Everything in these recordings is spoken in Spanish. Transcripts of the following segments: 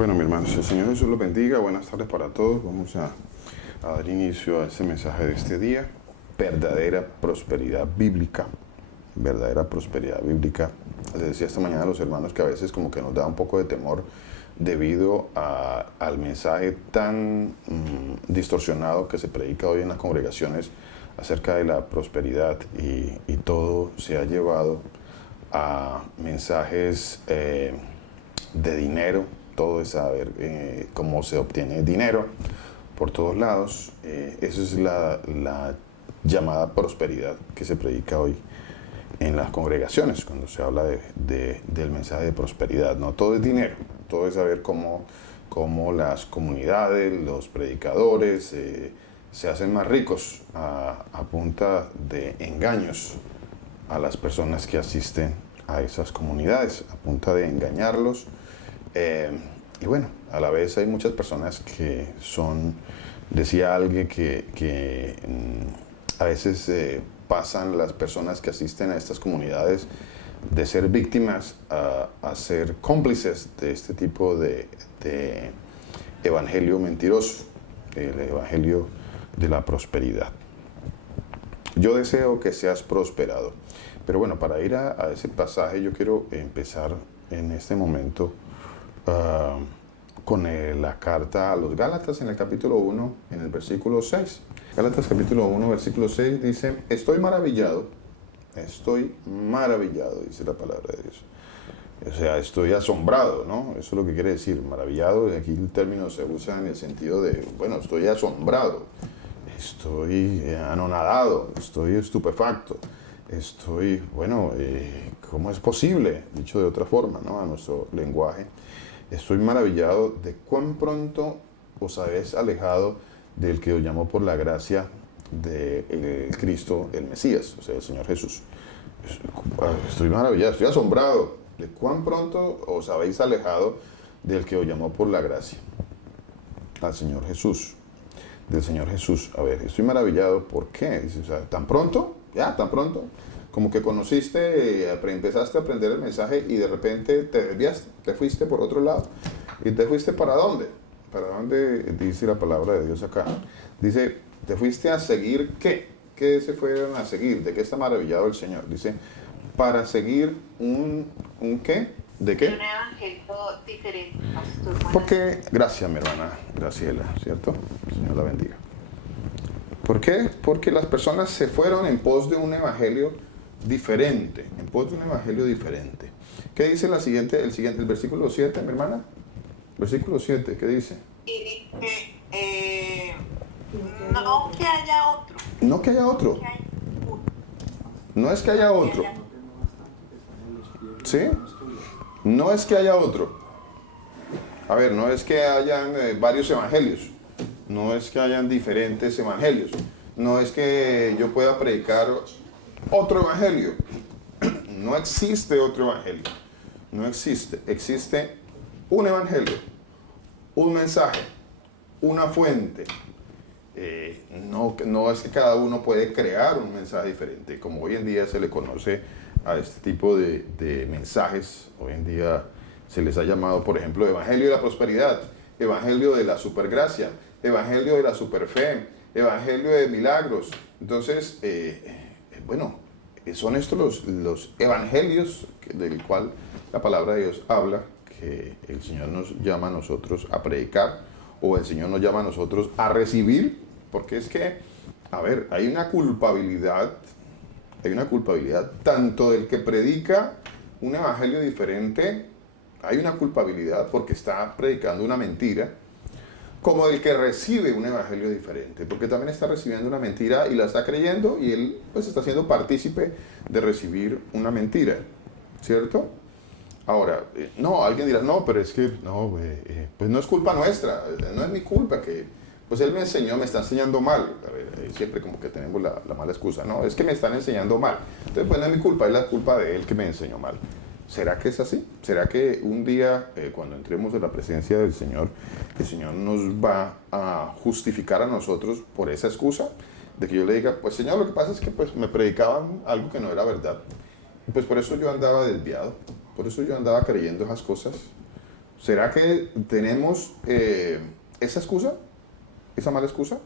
Bueno, mi hermano, el Señor Jesús los bendiga. Buenas tardes para todos. Vamos a dar inicio a este mensaje de este día. Verdadera prosperidad bíblica. Verdadera prosperidad bíblica. Les decía esta mañana a los hermanos que a veces como que nos da un poco de temor debido al mensaje tan distorsionado que se predica hoy en las congregaciones acerca de la prosperidad y todo se ha llevado a mensajes de dinero. Todo es saber cómo se obtiene dinero por todos lados. Esa es la llamada prosperidad que se predica hoy en las congregaciones cuando se habla del mensaje de prosperidad. No todo es dinero, todo es saber cómo las comunidades, los predicadores se hacen más ricos a punta de engaños a las personas que asisten a esas comunidades, a punta de engañarlos. Y bueno, a la vez hay muchas personas que son, decía alguien que a veces pasan las personas que asisten a estas comunidades de ser víctimas a ser cómplices de este tipo de evangelio mentiroso, el evangelio de la prosperidad. Yo deseo que seas prosperado. Pero bueno, para ir a ese pasaje yo quiero empezar en este momento con la carta a los Gálatas en el capítulo 1, en el versículo 6. Gálatas capítulo 1, versículo 6 dice: estoy maravillado, dice la palabra de Dios. O sea, estoy asombrado, ¿no? Eso es lo que quiere decir, maravillado. Aquí el término se usa en el sentido de, bueno, estoy asombrado, estoy anonadado, estoy estupefacto, estoy, bueno, ¿cómo es posible? Dicho de otra forma, ¿no? A nuestro lenguaje. Estoy maravillado de cuán pronto os habéis alejado del que os llamó por la gracia de Cristo, el Mesías, o sea, el Señor Jesús. Estoy maravillado, estoy asombrado de cuán pronto os habéis alejado del que os llamó por la gracia, al Señor Jesús, del Señor Jesús. A ver, estoy maravillado, ¿por qué? Dice, o sea, ¿tan pronto? ¿Ya? ¿Tan pronto? Como que conociste, empezaste a aprender el mensaje y de repente te desviaste, te fuiste por otro lado. ¿Y te fuiste para dónde? ¿Para dónde dice la palabra de Dios acá? Dice, ¿te fuiste a seguir qué? ¿Qué se fueron a seguir? ¿De qué está maravillado el Señor? Dice, para seguir un ¿qué? ¿De qué? Un evangelio diferente, pastor. Porque, gracias mi hermana Graciela, ¿cierto? El Señor la bendiga. ¿Por qué? Porque las personas se fueron en pos de un evangelio diferente, en pos de un evangelio diferente. ¿Qué dice el versículo 7, mi hermana? Versículo 7, ¿qué dice? Y dice, no que haya otro. No que haya otro. Que hay uno. No es que haya otro. ¿Sí? No es que haya otro. A ver, no es que hayan varios evangelios. No es que hayan diferentes evangelios. No es que yo pueda predicar otro evangelio. No existe otro evangelio. No existe. Existe un evangelio, un mensaje, una fuente. No es que cada uno puede crear un mensaje diferente. Como hoy en día se le conoce a este tipo de mensajes, hoy en día se les ha llamado, por ejemplo, evangelio de la prosperidad, evangelio de la supergracia, evangelio de la superfe, evangelio de milagros. Entonces, bueno, son estos los evangelios del cual la palabra de Dios habla, que el Señor nos llama a nosotros a predicar, o el Señor nos llama a nosotros a recibir, porque es que, a ver, hay una culpabilidad tanto del que predica un evangelio diferente, hay una culpabilidad porque está predicando una mentira, como del que recibe un evangelio diferente, porque también está recibiendo una mentira y la está creyendo y él pues está siendo partícipe de recibir una mentira, ¿cierto? Ahora, no, alguien dirá, no, pero es que no, pues no es culpa nuestra, no es mi culpa que, pues él me enseñó, me está enseñando mal. A ver, siempre como que tenemos la mala excusa, no, es que me están enseñando mal. Entonces, pues no es mi culpa, es la culpa de él que me enseñó mal. ¿Será que es así? ¿Será que un día, cuando entremos en la presencia del Señor, el Señor nos va a justificar a nosotros por esa excusa? De que yo le diga, pues Señor, lo que pasa es que pues me predicaban algo que no era verdad. Y pues por eso yo andaba desviado, por eso yo andaba creyendo esas cosas. ¿Será que tenemos esa excusa? ¿Esa mala excusa?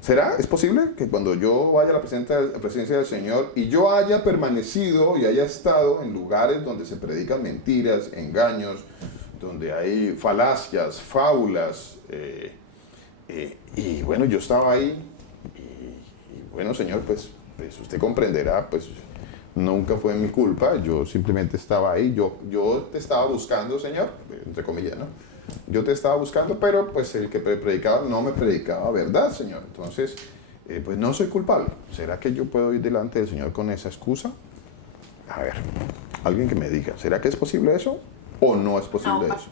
¿Será? ¿Es posible que cuando yo vaya a la presencia del Señor y yo haya permanecido y haya estado en lugares donde se predican mentiras, engaños, donde hay falacias, fábulas, y bueno, yo estaba ahí y bueno, Señor, pues usted comprenderá, pues nunca fue mi culpa, yo simplemente estaba ahí, yo te estaba buscando, Señor, entre comillas, ¿no? Yo te estaba buscando, pero pues el que predicaba no me predicaba verdad, Señor. Entonces, pues no soy culpable. ¿Será que yo puedo ir delante del Señor con esa excusa? A ver, alguien que me diga, ¿será que es posible eso o no es posible No, eso?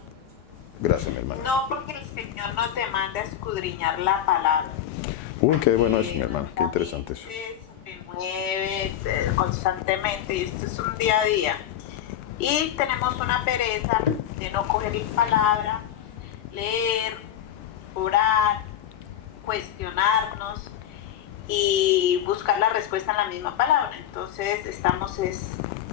Gracias, mi hermana. no, porque el Señor no te manda a escudriñar la palabra. Uy, qué bueno eso, mi hermana, qué La interesante eso. mente se mueve constantemente y esto es un día a día. Y tenemos una pereza de no coger la palabra, leer, orar, cuestionarnos y buscar la respuesta en la misma palabra. Entonces estamos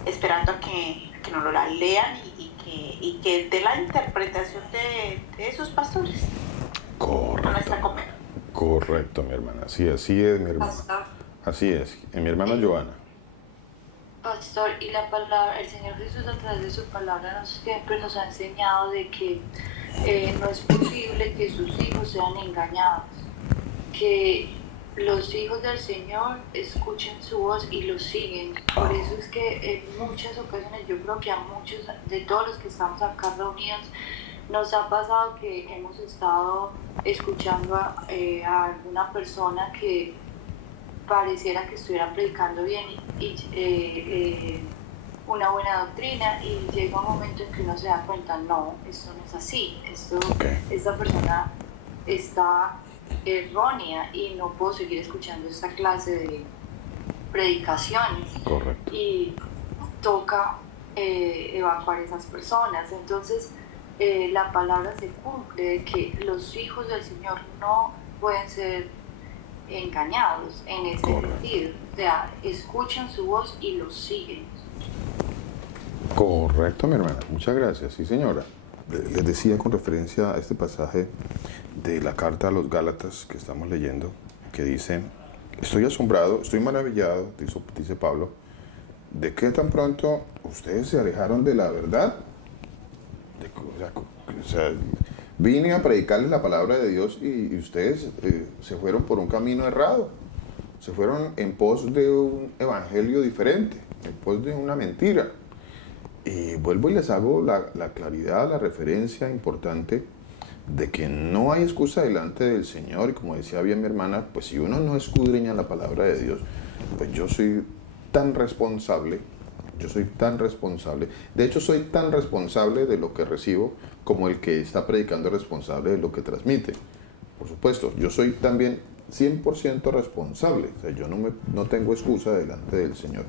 esperando a que nos la lean y que dé la interpretación de esos pastores a nuestra comunidad. Correcto, mi hermana. Sí, así es, mi hermana. Pastor, Así es. Mi hermana Joana. pastor, y la palabra, el Señor Jesús a través de su palabra siempre nos ha enseñado de que no es posible que sus hijos sean engañados, que los hijos del Señor escuchen su voz y lo siguen. Por eso es que en muchas ocasiones yo creo que a muchos de todos los que estamos acá reunidos nos ha pasado que hemos estado escuchando a alguna persona que pareciera que estuviera predicando bien y una buena doctrina, y llega un momento en que uno se da cuenta, no, esto no es así, esta persona está errónea y no puedo seguir escuchando esta clase de predicaciones. Correcto. Y toca evacuar esas personas. Entonces la palabra se cumple de que los hijos del Señor no pueden ser engañados en ese sentido. O sea, escuchan su voz y los siguen. Correcto, mi hermana. Muchas gracias. Sí, señora. Les decía con referencia a este pasaje de la carta a los Gálatas que estamos leyendo, que dice, estoy asombrado, estoy maravillado, dice Pablo, de que tan pronto ustedes se alejaron de la verdad. O sea, vine a predicarles la palabra de Dios y ustedes se fueron por un camino errado. Se fueron en pos de un evangelio diferente, en pos de una mentira. Y vuelvo y les hago la claridad, la referencia importante de que no hay excusa delante del Señor. Y como decía bien mi hermana, pues si uno no escudriña la palabra de Dios, pues yo soy tan responsable. De hecho, soy tan responsable de lo que recibo como el que está predicando es responsable de lo que transmite. Por supuesto, yo soy también 100% responsable. O sea, yo no tengo excusa delante del Señor.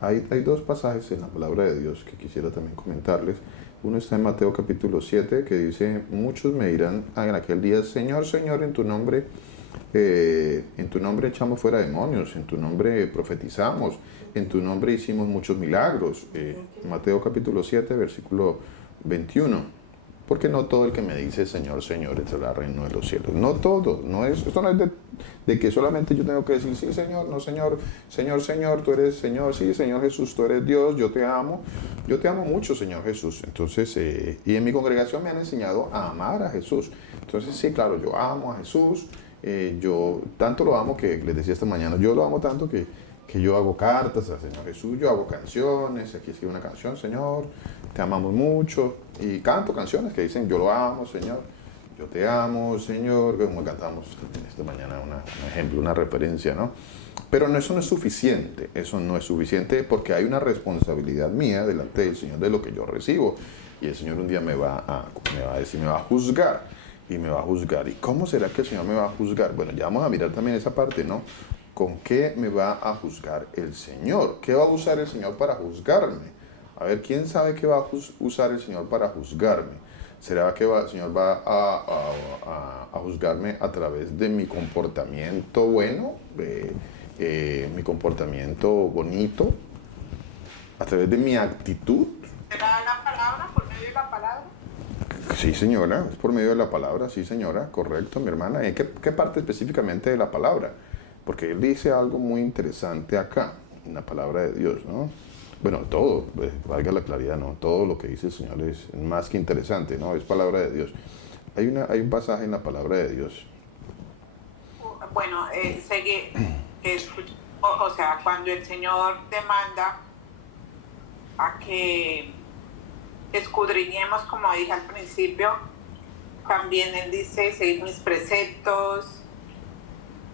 Hay dos pasajes en la palabra de Dios que quisiera también comentarles. Uno está en Mateo capítulo 7, que dice, muchos me dirán en aquel día, Señor, Señor, en tu nombre echamos fuera demonios, en tu nombre profetizamos, en tu nombre hicimos muchos milagros. Mateo capítulo 7, versículo 21. Porque no todo el que me dice Señor, Señor, entrará al reino de los cielos. No todo. Esto no es de que solamente yo tengo que decir, sí, Señor, no, Señor, Señor, Señor, tú eres Señor, sí, Señor Jesús, tú eres Dios, yo te amo mucho, Señor Jesús. Entonces, y en mi congregación me han enseñado a amar a Jesús. Entonces, sí, claro, yo amo a Jesús, yo tanto lo amo que les decía esta mañana, yo lo amo tanto que yo hago cartas al Señor Jesús, yo hago canciones, aquí escribo una canción, Señor, te amamos mucho, y canto canciones que dicen, yo lo amo, Señor, yo te amo, Señor, como cantamos esta mañana un ejemplo, una referencia, ¿no? Pero eso no es suficiente porque hay una responsabilidad mía delante del Señor de lo que yo recibo, y el Señor un día me va a decir, me va a juzgar, y me va a juzgar. ¿Y cómo será que el Señor me va a juzgar? Bueno, ya vamos a mirar también esa parte, ¿no? ¿Con qué me va a juzgar el Señor? ¿Qué va a usar el Señor para juzgarme? A ver, ¿quién sabe qué va a usar el Señor para juzgarme? ¿Será que el Señor va a juzgarme a través de mi comportamiento bueno, mi comportamiento bonito, a través de mi actitud? ¿Será la palabra, por medio de la palabra? Sí, señora, es por medio de la palabra, sí, señora, correcto, mi hermana. ¿En qué parte específicamente de la palabra? Porque él dice algo muy interesante acá, en la palabra de Dios, ¿no? Bueno, todo, valga la claridad, ¿no? Todo lo que dice el Señor es más que interesante, ¿no? Es palabra de Dios. Hay un pasaje en la palabra de Dios. Bueno, o sea, cuando el Señor demanda a que escudriñemos, como dije al principio, también Él dice, seguid mis preceptos,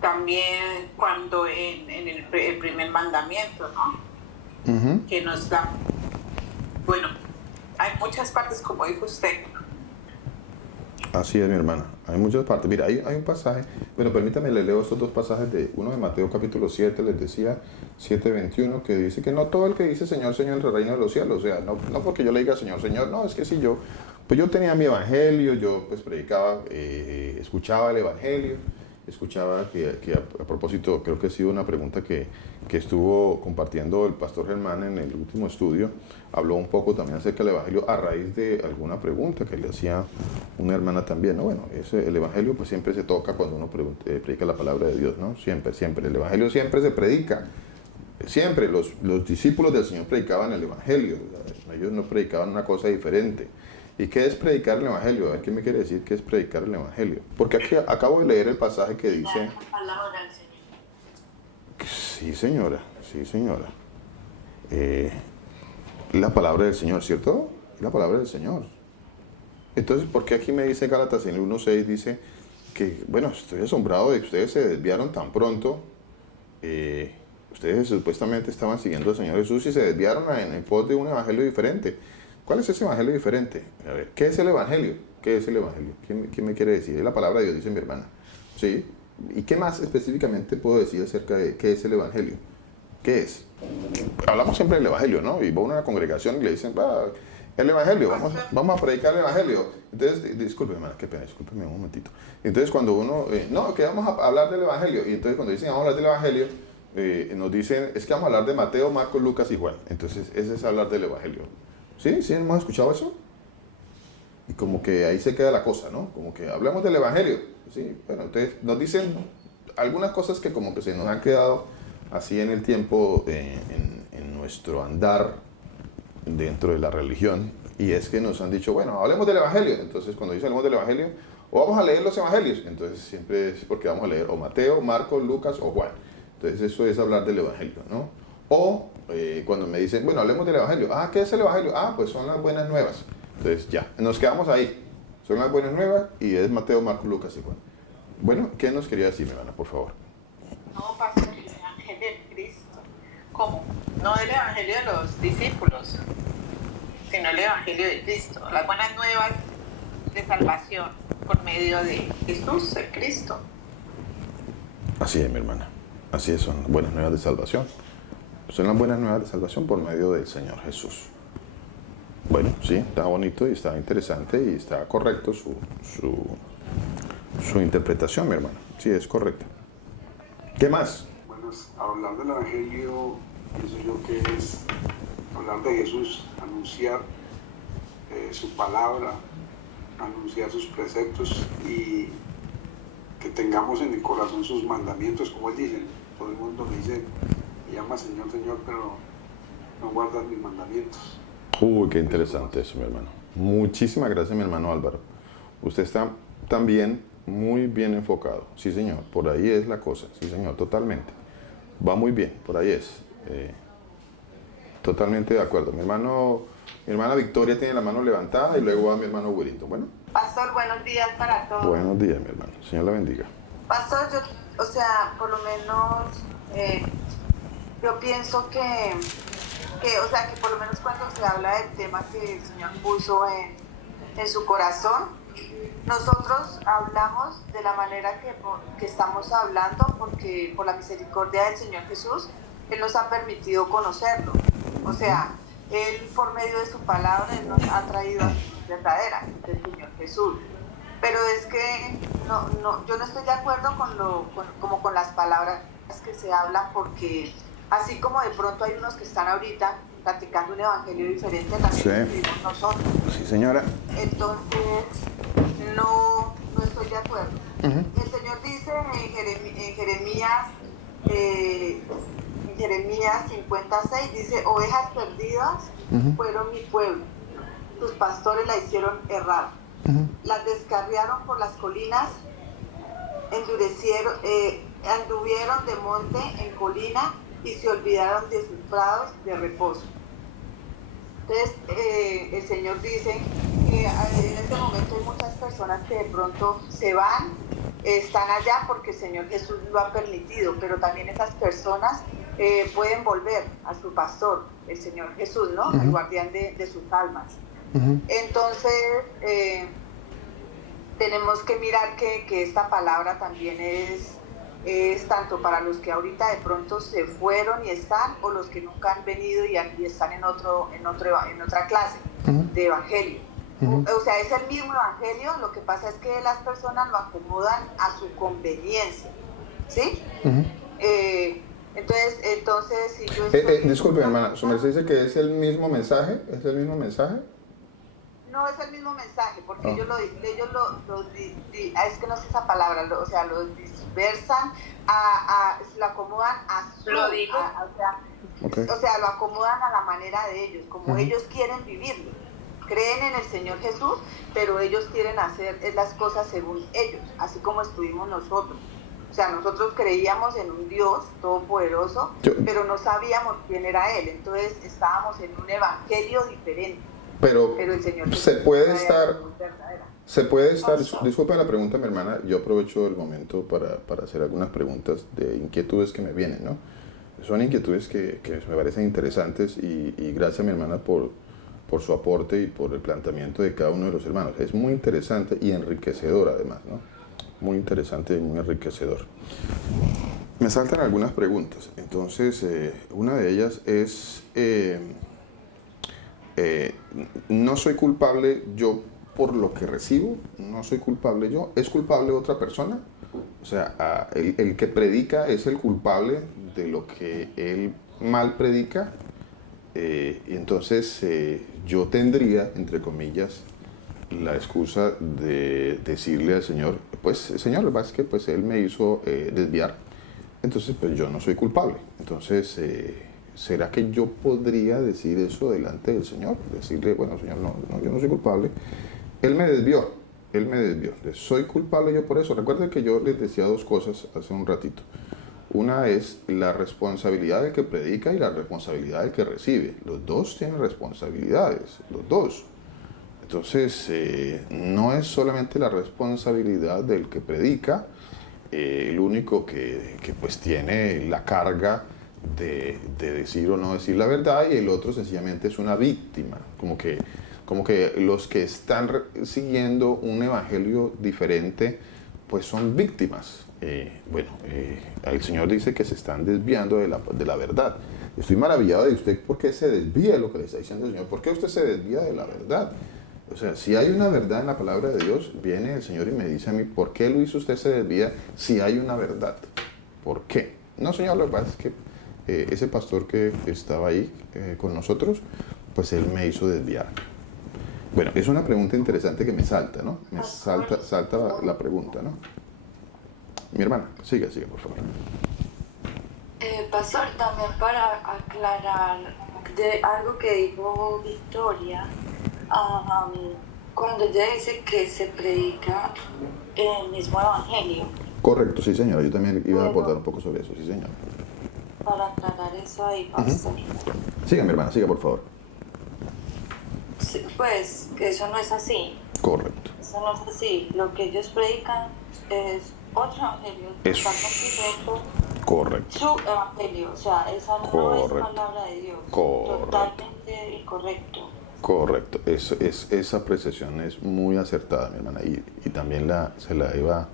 también cuando en el primer mandamiento, ¿no? Uh-huh. Que nos da, bueno, hay muchas partes, como dijo usted. Así es, mi hermana. Hay muchas partes. Mira, hay un pasaje. Bueno, permítame, le leo estos dos pasajes de uno de Mateo capítulo 7, les decía 7:21, que dice que no todo el que dice Señor, Señor, entra al reino de los cielos. O sea, no porque yo le diga Señor, Señor, no, es que si yo, pues yo tenía mi evangelio, yo pues predicaba, escuchaba el evangelio, escuchaba que a propósito, creo que ha sido una pregunta que estuvo compartiendo el pastor Germán en el último estudio, habló un poco también acerca del evangelio a raíz de alguna pregunta que le hacía una hermana también, ¿no? Bueno, el evangelio pues siempre se toca cuando uno predica la palabra de Dios, ¿no? Siempre, el evangelio siempre se predica, siempre los discípulos del Señor predicaban el evangelio, ¿verdad? Ellos no predicaban una cosa diferente. ¿Y qué es predicar el evangelio? A ver, ¿qué me quiere decir qué es predicar el evangelio? Porque aquí acabo de leer el pasaje que dice... La palabra del Señor. Sí, señora, sí, señora. La palabra del Señor, ¿cierto? La palabra del Señor. Entonces, ¿por qué aquí me dice Gálatas en el 1:6? Dice que, bueno, estoy asombrado de que ustedes se desviaron tan pronto. Ustedes supuestamente estaban siguiendo al Señor Jesús y se desviaron en pos de un evangelio diferente. ¿Cuál es ese evangelio diferente? A ver, ¿qué es el evangelio? ¿Qué es el evangelio? ¿Qué me quiere decir? Es la palabra de Dios, dice mi hermana. ¿Sí? ¿Y qué más específicamente puedo decir acerca de qué es el evangelio? ¿Qué es? Hablamos siempre del evangelio, ¿no? Y va a una congregación y le dicen, el evangelio, vamos a predicar el evangelio. Entonces, disculpe, hermana, qué pena, discúlpeme un momentito. Entonces, cuando uno, no, que vamos a hablar del evangelio. Y entonces, cuando dicen vamos a hablar del evangelio, nos dicen, es que vamos a hablar de Mateo, Marcos, Lucas y Juan. Entonces, ese es hablar del evangelio. ¿Sí? ¿Sí hemos escuchado eso? Y como que ahí se queda la cosa, ¿no? Como que hablamos del evangelio. ¿Sí? Bueno, entonces nos dicen algunas cosas que como que se nos han quedado así en el tiempo, en nuestro andar dentro de la religión. Y es que nos han dicho, bueno, hablemos del evangelio. Entonces cuando dicen hablemos del evangelio, o vamos a leer los evangelios. Entonces siempre es porque vamos a leer o Mateo, Marcos, Lucas o Juan. Entonces eso es hablar del evangelio, ¿no? O cuando me dicen, bueno, hablemos del evangelio. Ah, ¿qué es el evangelio? Ah, pues son las buenas nuevas. Entonces ya, nos quedamos ahí. Son las buenas nuevas y es Mateo, Marcos, Lucas y Juan. Bueno, ¿qué nos quería decir, mi hermana, por favor? No, pastor, el evangelio de Cristo. ¿Cómo? No el evangelio de los discípulos, sino el evangelio de Cristo. Las buenas nuevas de salvación por medio de Jesús, el Cristo. Así es, mi hermana. Así es, son buenas nuevas de salvación. Son las buenas nuevas de salvación por medio del Señor Jesús. Bueno, sí, está bonito y está interesante y está correcto su interpretación, mi hermano. Sí, es correcta. ¿Qué más? Bueno, hablar del Evangelio, pienso yo que es hablar de Jesús, anunciar su palabra, anunciar sus preceptos y que tengamos en el corazón sus mandamientos, como él dice. Todo el mundo me dice, me llama Señor, Señor, pero no guardas mis mandamientos. Uy, qué interesante eso, mi hermano. Muchísimas gracias, mi hermano Álvaro. Usted está también muy bien enfocado. Sí, señor, por ahí es la cosa. Sí, señor, totalmente. Va muy bien, por ahí es. Totalmente de acuerdo. Mi hermana Victoria tiene la mano levantada y luego va mi hermano Willington. Bueno. Pastor, buenos días para todos. Buenos días, mi hermano. Señor la bendiga. Pastor, yo, o sea, por lo menos yo pienso que, o sea, que por lo menos cuando se habla del tema que el Señor puso en su corazón, nosotros hablamos de la manera que estamos hablando porque por la misericordia del Señor Jesús, Él nos ha permitido conocerlo. O sea, Él por medio de su palabra Él nos ha traído a la luz verdadera del Señor Jesús. Pero es que yo no estoy de acuerdo con las palabras que se hablan porque así como de pronto hay unos que están ahorita practicando un evangelio diferente, también Sí. lo vivimos nosotros. Sí, señora. Entonces, no estoy de acuerdo. Ujú. El Señor dice en Jeremías 56, dice, ovejas perdidas Ujú. fueron mi pueblo, tus pastores la hicieron errar, Ujú. las descarriaron por las colinas, anduvieron de monte en colina y se olvidaron de sus prados de reposo. Entonces, el Señor dice que en este momento hay muchas personas que de pronto se van, están allá porque el Señor Jesús lo ha permitido, pero también esas personas pueden volver a su pastor, el Señor Jesús, ¿no? Uh-huh. El guardián de sus almas. Uh-huh. Entonces, tenemos que mirar que esta palabra también es tanto para los que ahorita de pronto se fueron y están, o los que nunca han venido y están en otra clase de evangelio. Uh-huh. O sea, es el mismo evangelio, lo que pasa es que las personas lo acomodan a su conveniencia, ¿sí? Uh-huh. Entonces, si yo disculpe, hermana, ¿su merced dice que es el mismo mensaje? ¿Es el mismo mensaje? No es el mismo mensaje, porque Oh. ellos es que no sé esa palabra, lo dispersan, lo acomodan a su... Lo digo. Okay. O sea, lo acomodan a la manera de ellos, como Uh-huh. ellos quieren vivirlo. Creen en el Señor Jesús, pero ellos quieren hacer las cosas según ellos, así como estuvimos nosotros. O sea, nosotros creíamos en un Dios todopoderoso, pero no sabíamos quién era Él. Entonces estábamos en un evangelio diferente. Pero el Señor se puede estar, verdadera. disculpe la pregunta, mi hermana, yo aprovecho el momento para hacer algunas preguntas de inquietudes que me vienen, ¿no? Son inquietudes que me parecen interesantes y gracias, mi hermana, por su aporte y por el planteamiento de cada uno de los hermanos. Es muy interesante y enriquecedor, además, ¿no? Muy interesante y muy enriquecedor. Me saltan algunas preguntas. Entonces, una de ellas es... no soy culpable yo por lo que recibo, no soy culpable yo, ¿es culpable otra persona? O sea, el que predica es el culpable de lo que él mal predica, y entonces yo tendría, entre comillas, la excusa de decirle al Señor, pues Señor, lo que pasa es que pues, Él me hizo desviar, entonces pues yo no soy culpable. Entonces, ¿será que yo podría decir eso delante del Señor? Decirle, bueno, Señor, no, yo no soy culpable. Él me desvió. ¿Soy culpable yo por eso? Recuerden que yo les decía dos cosas hace un ratito. Una es la responsabilidad del que predica y la responsabilidad del que recibe. Los dos tienen responsabilidades, los dos. Entonces, no es solamente la responsabilidad del que predica, el único que pues tiene la carga de decir o no decir la verdad, y el otro sencillamente es una víctima, como que los que están siguiendo un evangelio diferente pues son víctimas. El Señor dice que se están desviando de la verdad. Estoy maravillado de usted porque se desvía de lo que le está diciendo el Señor. ¿Por qué usted se desvía de la verdad? O sea, si hay una verdad en la palabra de Dios, viene el Señor y me dice a mí, ¿por qué, Luis, usted se desvía si hay una verdad? ¿Por qué? No, Señor, lo que pasa es que ese pastor que estaba ahí con nosotros, pues él me hizo desviar. Bueno, es una pregunta interesante que me salta, ¿no? Me salta la pregunta, ¿no? Mi hermana, siga, por favor. Pastor, también para aclarar de algo que dijo Victoria, cuando ella dice que se predica el mismo evangelio. Correcto, sí, señora. Yo también iba a aportar un poco sobre eso, sí, señora. Para aclarar eso ahí, pastor. Siga, mi hermana, siga, por favor. Sí, pues que eso no es así. Correcto. Eso no es así. Lo que ellos predican es otro evangelio. Correcto. Su evangelio, o sea, esa no es palabra de Dios. Correcto. Totalmente incorrecto. Correcto. Esa apreciación es muy acertada, mi hermana. Y también se la iba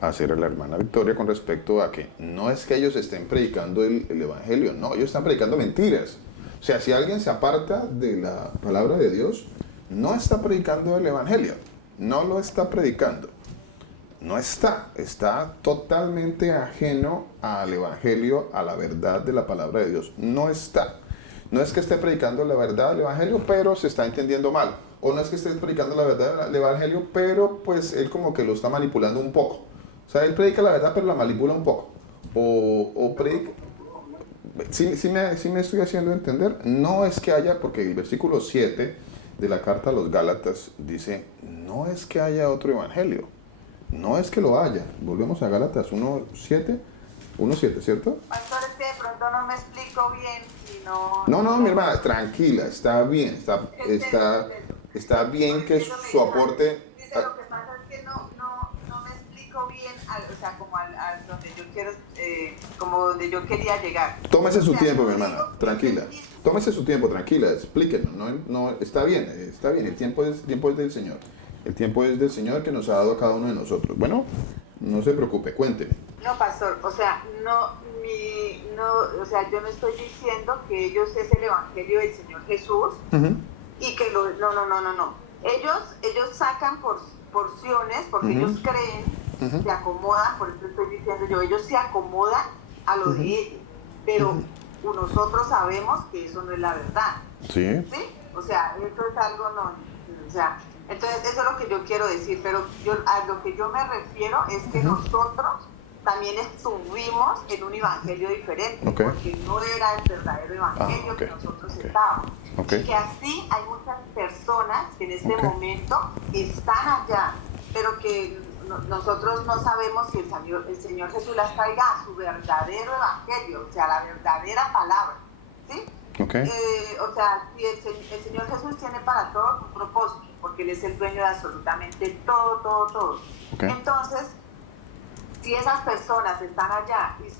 a hacer a la hermana Victoria con respecto a que no es que ellos estén predicando el evangelio, no, ellos están predicando mentiras. O sea, si alguien se aparta de la palabra de Dios, no está predicando el evangelio, no lo está predicando. No está totalmente ajeno al evangelio, a la verdad de la palabra de Dios. No está. no es que esté predicando la verdad del evangelio, pero se está entendiendo mal. O no es que esté predicando la verdad del evangelio, pero pues él como que lo está manipulando un poco. O sea, él predica la verdad, pero la manipula un poco. O predica... Sí me estoy haciendo entender. No es que haya, porque el versículo 7 de la carta a los Gálatas dice, no es que haya otro evangelio. No es que lo haya. Volvemos a Gálatas 1.7, ¿cierto? Pastor, es que de pronto no me explico bien y no... No, mi hermana, tranquila, está bien, está bien que su aporte... Dice, lo que pasa es que no me explico bien, o sea, como al donde yo quiero, como donde yo quería llegar. Tómese su O sea, tiempo, mi digo hermana, que tranquila. es el mismo. Tómese su tiempo, tranquila, explíquenos. No, está bien, el tiempo es del Señor. El tiempo es del Señor que nos ha dado a cada uno de nosotros. Bueno, no se preocupe, cuénteme. No, pastor, o sea, o sea, yo no estoy diciendo que ellos es el evangelio del Señor Jesús y que no. Ellos sacan porciones porque ellos creen, se acomodan, por eso estoy diciendo yo, ellos se acomodan a lo de ellos, pero nosotros sabemos que eso no es la verdad. Sí. ¿Sí? O sea, eso es algo o sea, entonces eso es lo que yo quiero decir, pero a lo que yo me refiero es que nosotros también estuvimos en un evangelio diferente, porque no era el verdadero evangelio que nosotros estábamos. Y que así hay muchas personas que en este momento están allá, pero que nosotros no sabemos si el Señor Jesús las traiga a su verdadero evangelio, o sea, la verdadera palabra, ¿sí? O sea, si el Señor Jesús tiene para todos un propósito, porque Él es el dueño de absolutamente todo. Entonces, si esas personas están allá y el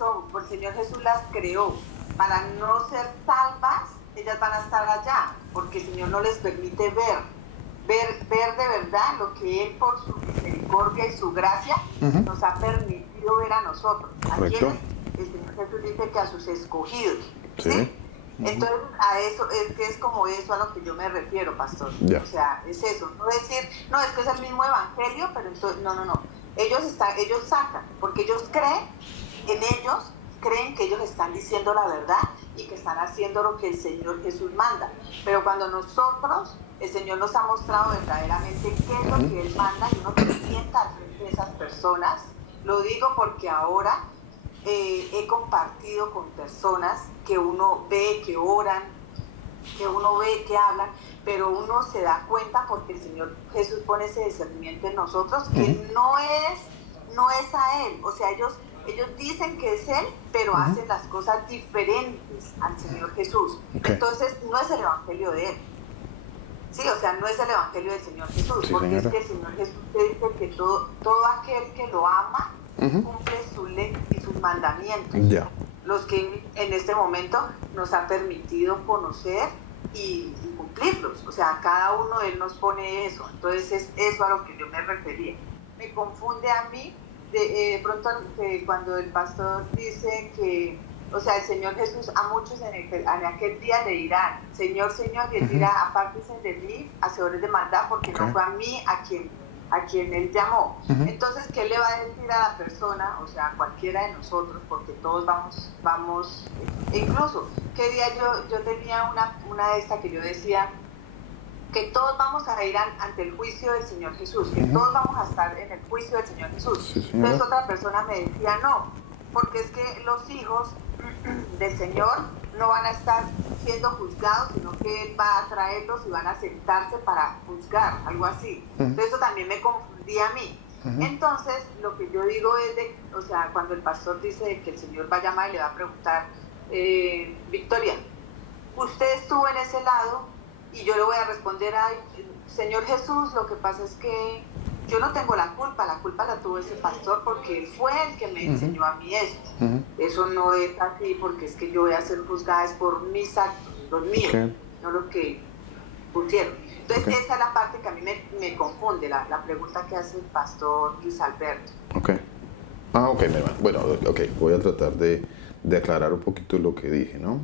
Señor Jesús las creó para no ser salvas, ellas van a estar allá, porque el Señor no les permite ver de verdad lo que Él por su misericordia y su gracia nos ha permitido ver a nosotros. Aquí el Señor Jesús dice que a sus escogidos, ¿sí? Entonces, a eso es como eso a lo que yo me refiero, pastor. O sea, es eso, no decir, no, es que es el mismo evangelio, pero entonces, no. Ellos sacan, porque ellos creen que ellos están diciendo la verdad y que están haciendo lo que el Señor Jesús manda. Pero cuando el Señor nos ha mostrado verdaderamente qué es lo que Él manda y uno se sienta al frente de esas personas, lo digo porque ahora he compartido con personas que uno ve que oran, que uno ve que hablan, pero uno se da cuenta porque el Señor Jesús pone ese discernimiento en nosotros que no es a Él. O sea, ellos dicen que es Él, pero hacen las cosas diferentes al Señor Jesús. Entonces, no es el evangelio de Él. Sí, o sea, no es el evangelio del Señor Jesús, porque es que el Señor Jesús te dice que todo aquel que lo ama cumple su ley y sus mandamientos. Los que en este momento nos ha permitido conocer y cumplirlos. O sea, cada uno de Él nos pone eso. Entonces es eso a lo que yo me refería. Me confunde a mí de pronto que cuando el pastor dice que, o sea, el Señor Jesús a muchos en aquel día le dirán, Señor, y Él dirá, apártense de mí, hacedores de maldad, porque no fue a mí a quien Él llamó. Entonces, ¿qué le va a decir a la persona, o sea, a cualquiera de nosotros, porque todos vamos, incluso, ¿qué día yo tenía una de estas que yo decía, que todos vamos a ir ante el juicio del Señor Jesús, que todos vamos a estar en el juicio del Señor Jesús? Entonces otra persona me decía, no, porque es que los hijos del Señor no van a estar siendo juzgados, sino que Él va a traerlos y van a sentarse para juzgar, algo así. Entonces eso también me confundía a mí. Entonces lo que yo digo es o sea, cuando el pastor dice que el Señor va a llamar y le va a preguntar, Victoria, usted estuvo en ese lado, y yo le voy a responder, ay, Señor Jesús, lo que pasa es que yo no tengo la culpa la tuvo ese pastor porque él fue el que me enseñó a mí eso. Eso no es así, porque es que yo voy a ser juzgada es por mis actos, los míos, no lo que pusieron. Entonces esa es la parte que a mí me confunde, la pregunta que hace el pastor Luis Alberto. Bueno, voy a tratar de aclarar un poquito lo que dije, ¿no?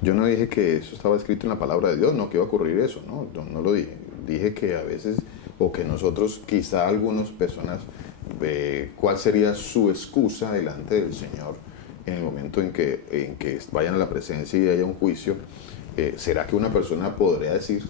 Yo no dije que eso estaba escrito en la palabra de Dios, no que iba a ocurrir eso, no lo dije. Dije que a veces, o que nosotros, quizá algunas personas, ¿cuál sería su excusa delante del Señor en el momento en que vayan a la presencia y haya un juicio, ¿será que una persona podría decir,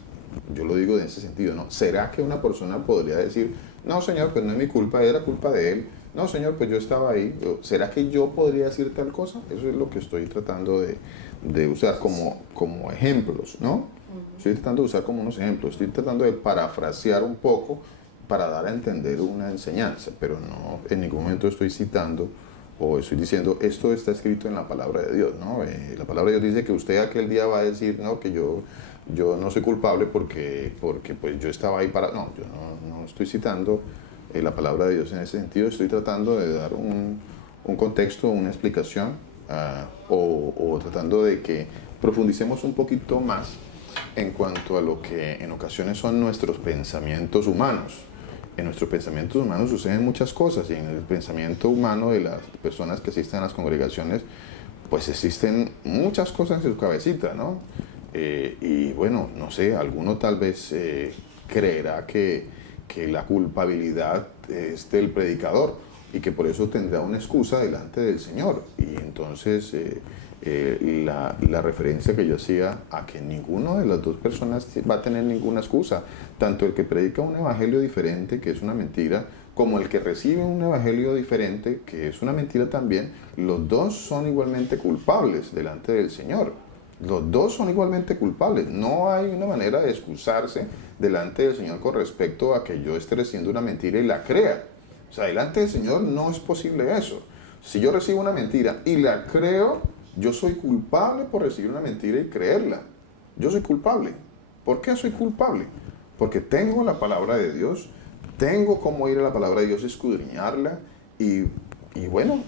yo lo digo en ese sentido, ¿no? ¿Será que una persona podría decir, no, Señor, pues no es mi culpa, era culpa de él? No, Señor, pues yo estaba ahí. ¿Será que yo podría decir tal cosa? Eso es lo que estoy tratando de usar como ejemplos, ¿no? Estoy tratando de usar como unos ejemplos. Estoy tratando de parafrasear un poco para dar a entender una enseñanza, pero no en ningún momento estoy citando o estoy diciendo, esto está escrito en la palabra de Dios, ¿no? La palabra de Dios dice que usted aquel día va a decir, no, que yo no soy culpable porque pues yo estaba ahí para... No, yo no estoy citando la palabra de Dios en ese sentido. Estoy tratando de dar un contexto, una explicación, o tratando de que profundicemos un poquito más en cuanto a lo que en ocasiones son nuestros pensamientos humanos. En nuestros pensamientos humanos suceden muchas cosas, y en el pensamiento humano de las personas que asisten a las congregaciones, pues existen muchas cosas en su cabecita, ¿no? Y bueno, no sé, alguno tal vez creerá que la culpabilidad es del predicador y que por eso tendrá una excusa delante del Señor. Y entonces la referencia que yo hacía a que ninguno de las dos personas va a tener ninguna excusa, tanto el que predica un evangelio diferente, que es una mentira, como el que recibe un evangelio diferente, que es una mentira también, los dos son igualmente culpables delante del Señor. Los dos son igualmente culpables. No hay una manera de excusarse delante del Señor con respecto a que yo esté diciendo una mentira y la crea. O sea, delante del Señor no es posible eso. Si yo recibo una mentira y la creo, yo soy culpable por recibir una mentira y creerla. Yo soy culpable. ¿Por qué soy culpable? Porque tengo la palabra de Dios, tengo cómo ir a la palabra de Dios, escudriñarla, y bueno,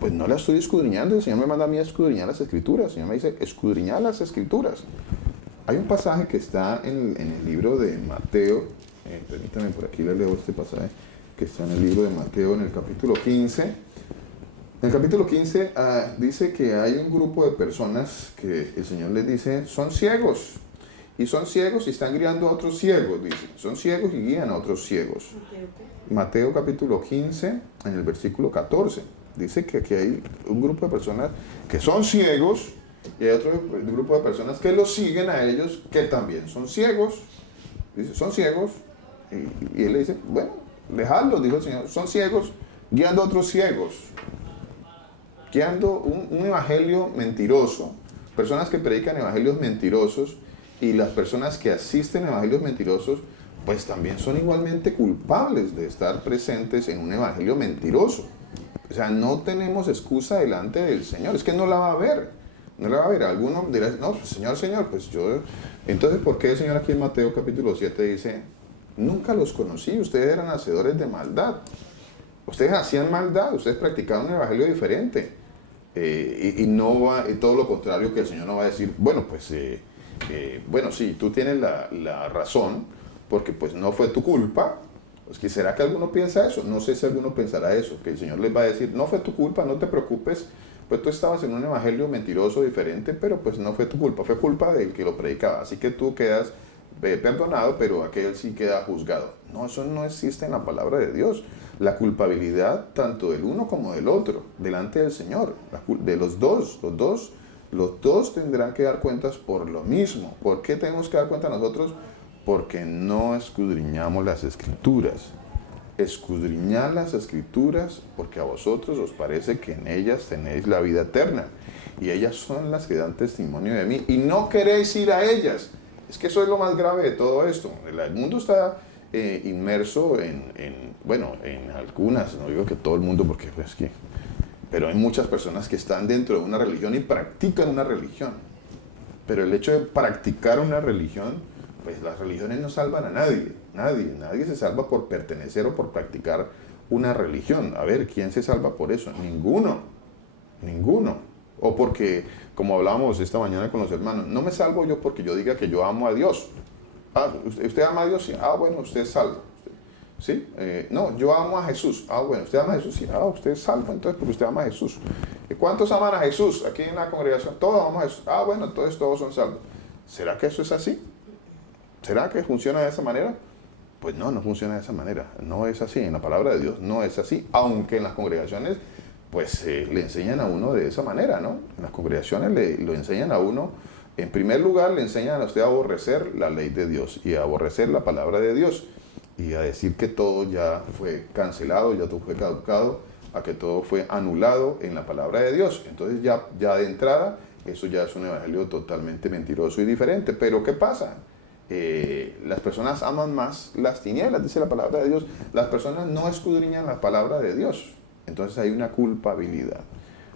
pues no la estoy escudriñando. El Señor me manda a mí a escudriñar las Escrituras. El Señor me dice, escudriñar las Escrituras. Hay un pasaje que está en el libro de Mateo, permítame, por aquí le leo este pasaje, que está en el libro de Mateo, en el capítulo 15. En el capítulo 15 dice que hay un grupo de personas que el Señor les dice, son ciegos. Y son ciegos y están guiando a otros ciegos, dice. Son ciegos y guían a otros ciegos. Okay. Mateo capítulo 15, en el versículo 14. Dice que aquí hay un grupo de personas que son ciegos y hay otro grupo de personas que los siguen a ellos, que también son ciegos. Dice, son ciegos. Y él le dice, bueno, dejadlos, dijo el Señor. Son ciegos guiando a otros ciegos. Guiando un evangelio mentiroso. Personas que predican evangelios mentirosos, y las personas que asisten a evangelios mentirosos, pues también son igualmente culpables de estar presentes en un evangelio mentiroso. O sea, no tenemos excusa delante del Señor. Es que no la va a ver. No la va a ver. Alguno dirá, no, pues, Señor, pues yo... Entonces, ¿por qué el Señor aquí en Mateo capítulo 7 dice, nunca los conocí, ustedes eran hacedores de maldad? Ustedes hacían maldad, ustedes practicaban un evangelio diferente. Y no va, y todo lo contrario, que el Señor no va a decir, bueno, pues... bueno, sí, tú tienes la razón, porque pues no fue tu culpa. Pues, ¿será que alguno piensa eso? No sé si alguno pensará eso, que el Señor les va a decir, no fue tu culpa, no te preocupes, pues tú estabas en un evangelio mentiroso diferente, pero pues no fue tu culpa, fue culpa del que lo predicaba, así que tú quedas perdonado, pero aquel sí queda juzgado. No, eso no existe en la palabra de Dios. La culpabilidad tanto del uno como del otro, delante del Señor, de los dos tendrán que dar cuentas por lo mismo. ¿Por qué tenemos que dar cuenta nosotros? Porque no escudriñamos las Escrituras. Escudriñad las Escrituras porque a vosotros os parece que en ellas tenéis la vida eterna. Y ellas son las que dan testimonio de mí. Y no queréis ir a ellas. Es que eso es lo más grave de todo esto. El mundo está inmerso en algunas, no digo que todo el mundo, porque pues que... Pero hay muchas personas que están dentro de una religión y practican una religión. Pero el hecho de practicar una religión, pues las religiones no salvan a nadie. Nadie se salva por pertenecer o por practicar una religión. A ver, ¿quién se salva por eso? Ninguno. O porque, como hablábamos esta mañana con los hermanos, no me salvo yo porque yo diga que yo amo a Dios. Ah, ¿usted ama a Dios? Sí. Ah, bueno, usted es salvo. ¿Sí? No, yo amo a Jesús. Ah, bueno, ¿usted ama a Jesús? Sí. Ah, usted es salvo entonces porque usted ama a Jesús. ¿Cuántos aman a Jesús aquí en la congregación? Todos amamos a Jesús. Ah, bueno, entonces todos son salvos. ¿Será que eso es así? ¿Será que funciona de esa manera? Pues no funciona de esa manera. No es así. En la palabra de Dios no es así. Aunque en las congregaciones pues le enseñan a uno de esa manera, ¿no? En las congregaciones lo enseñan a uno. En primer lugar, le enseñan a usted a aborrecer la ley de Dios y a aborrecer la palabra de Dios y a decir que todo ya fue cancelado, ya todo fue caducado, a que todo fue anulado en la palabra de Dios. Entonces ya de entrada, eso ya es un evangelio totalmente mentiroso y diferente. Pero ¿qué pasa? Las personas aman más las tinieblas, dice la palabra de Dios. Las personas no escudriñan la palabra de Dios. Entonces hay una culpabilidad.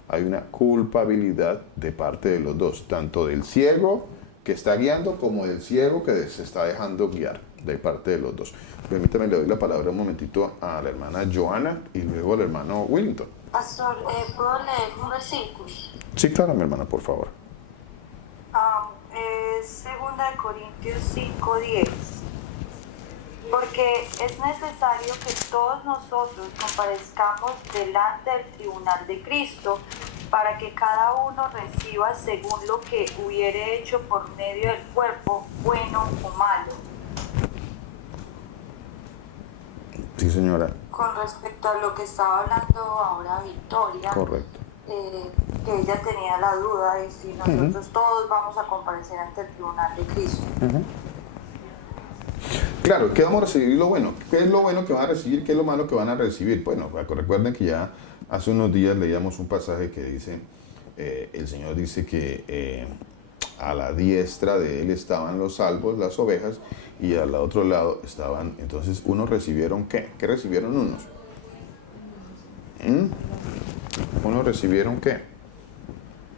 Hay una culpabilidad de parte de los dos, tanto del ciego que está guiando como del ciego que se está dejando guiar, de parte de los dos. Permítame, le doy la palabra un momentito a la hermana Joana y luego al hermano Willington. Pastor, ¿puedo leer un versículo? Sí, claro, mi hermana, por favor. Segunda de Corintios 5:10. Porque es necesario que todos nosotros comparezcamos delante del tribunal de Cristo para que cada uno reciba según lo que hubiere hecho por medio del cuerpo, bueno o malo. Sí, señora. Con respecto a lo que estaba hablando ahora Victoria, Correcto. que ella tenía la duda de si nosotros todos vamos a comparecer ante el tribunal de Cristo. Claro, ¿qué vamos a recibir lo bueno? ¿Qué es lo bueno que van a recibir? ¿Qué es lo malo que van a recibir? Bueno, recuerden que ya hace unos días leíamos un pasaje que dice, el Señor dice que a la diestra de Él estaban los salvos, las ovejas, y al otro lado estaban, entonces, unos recibieron ¿qué? ¿Qué recibieron unos? ¿Unos recibieron qué?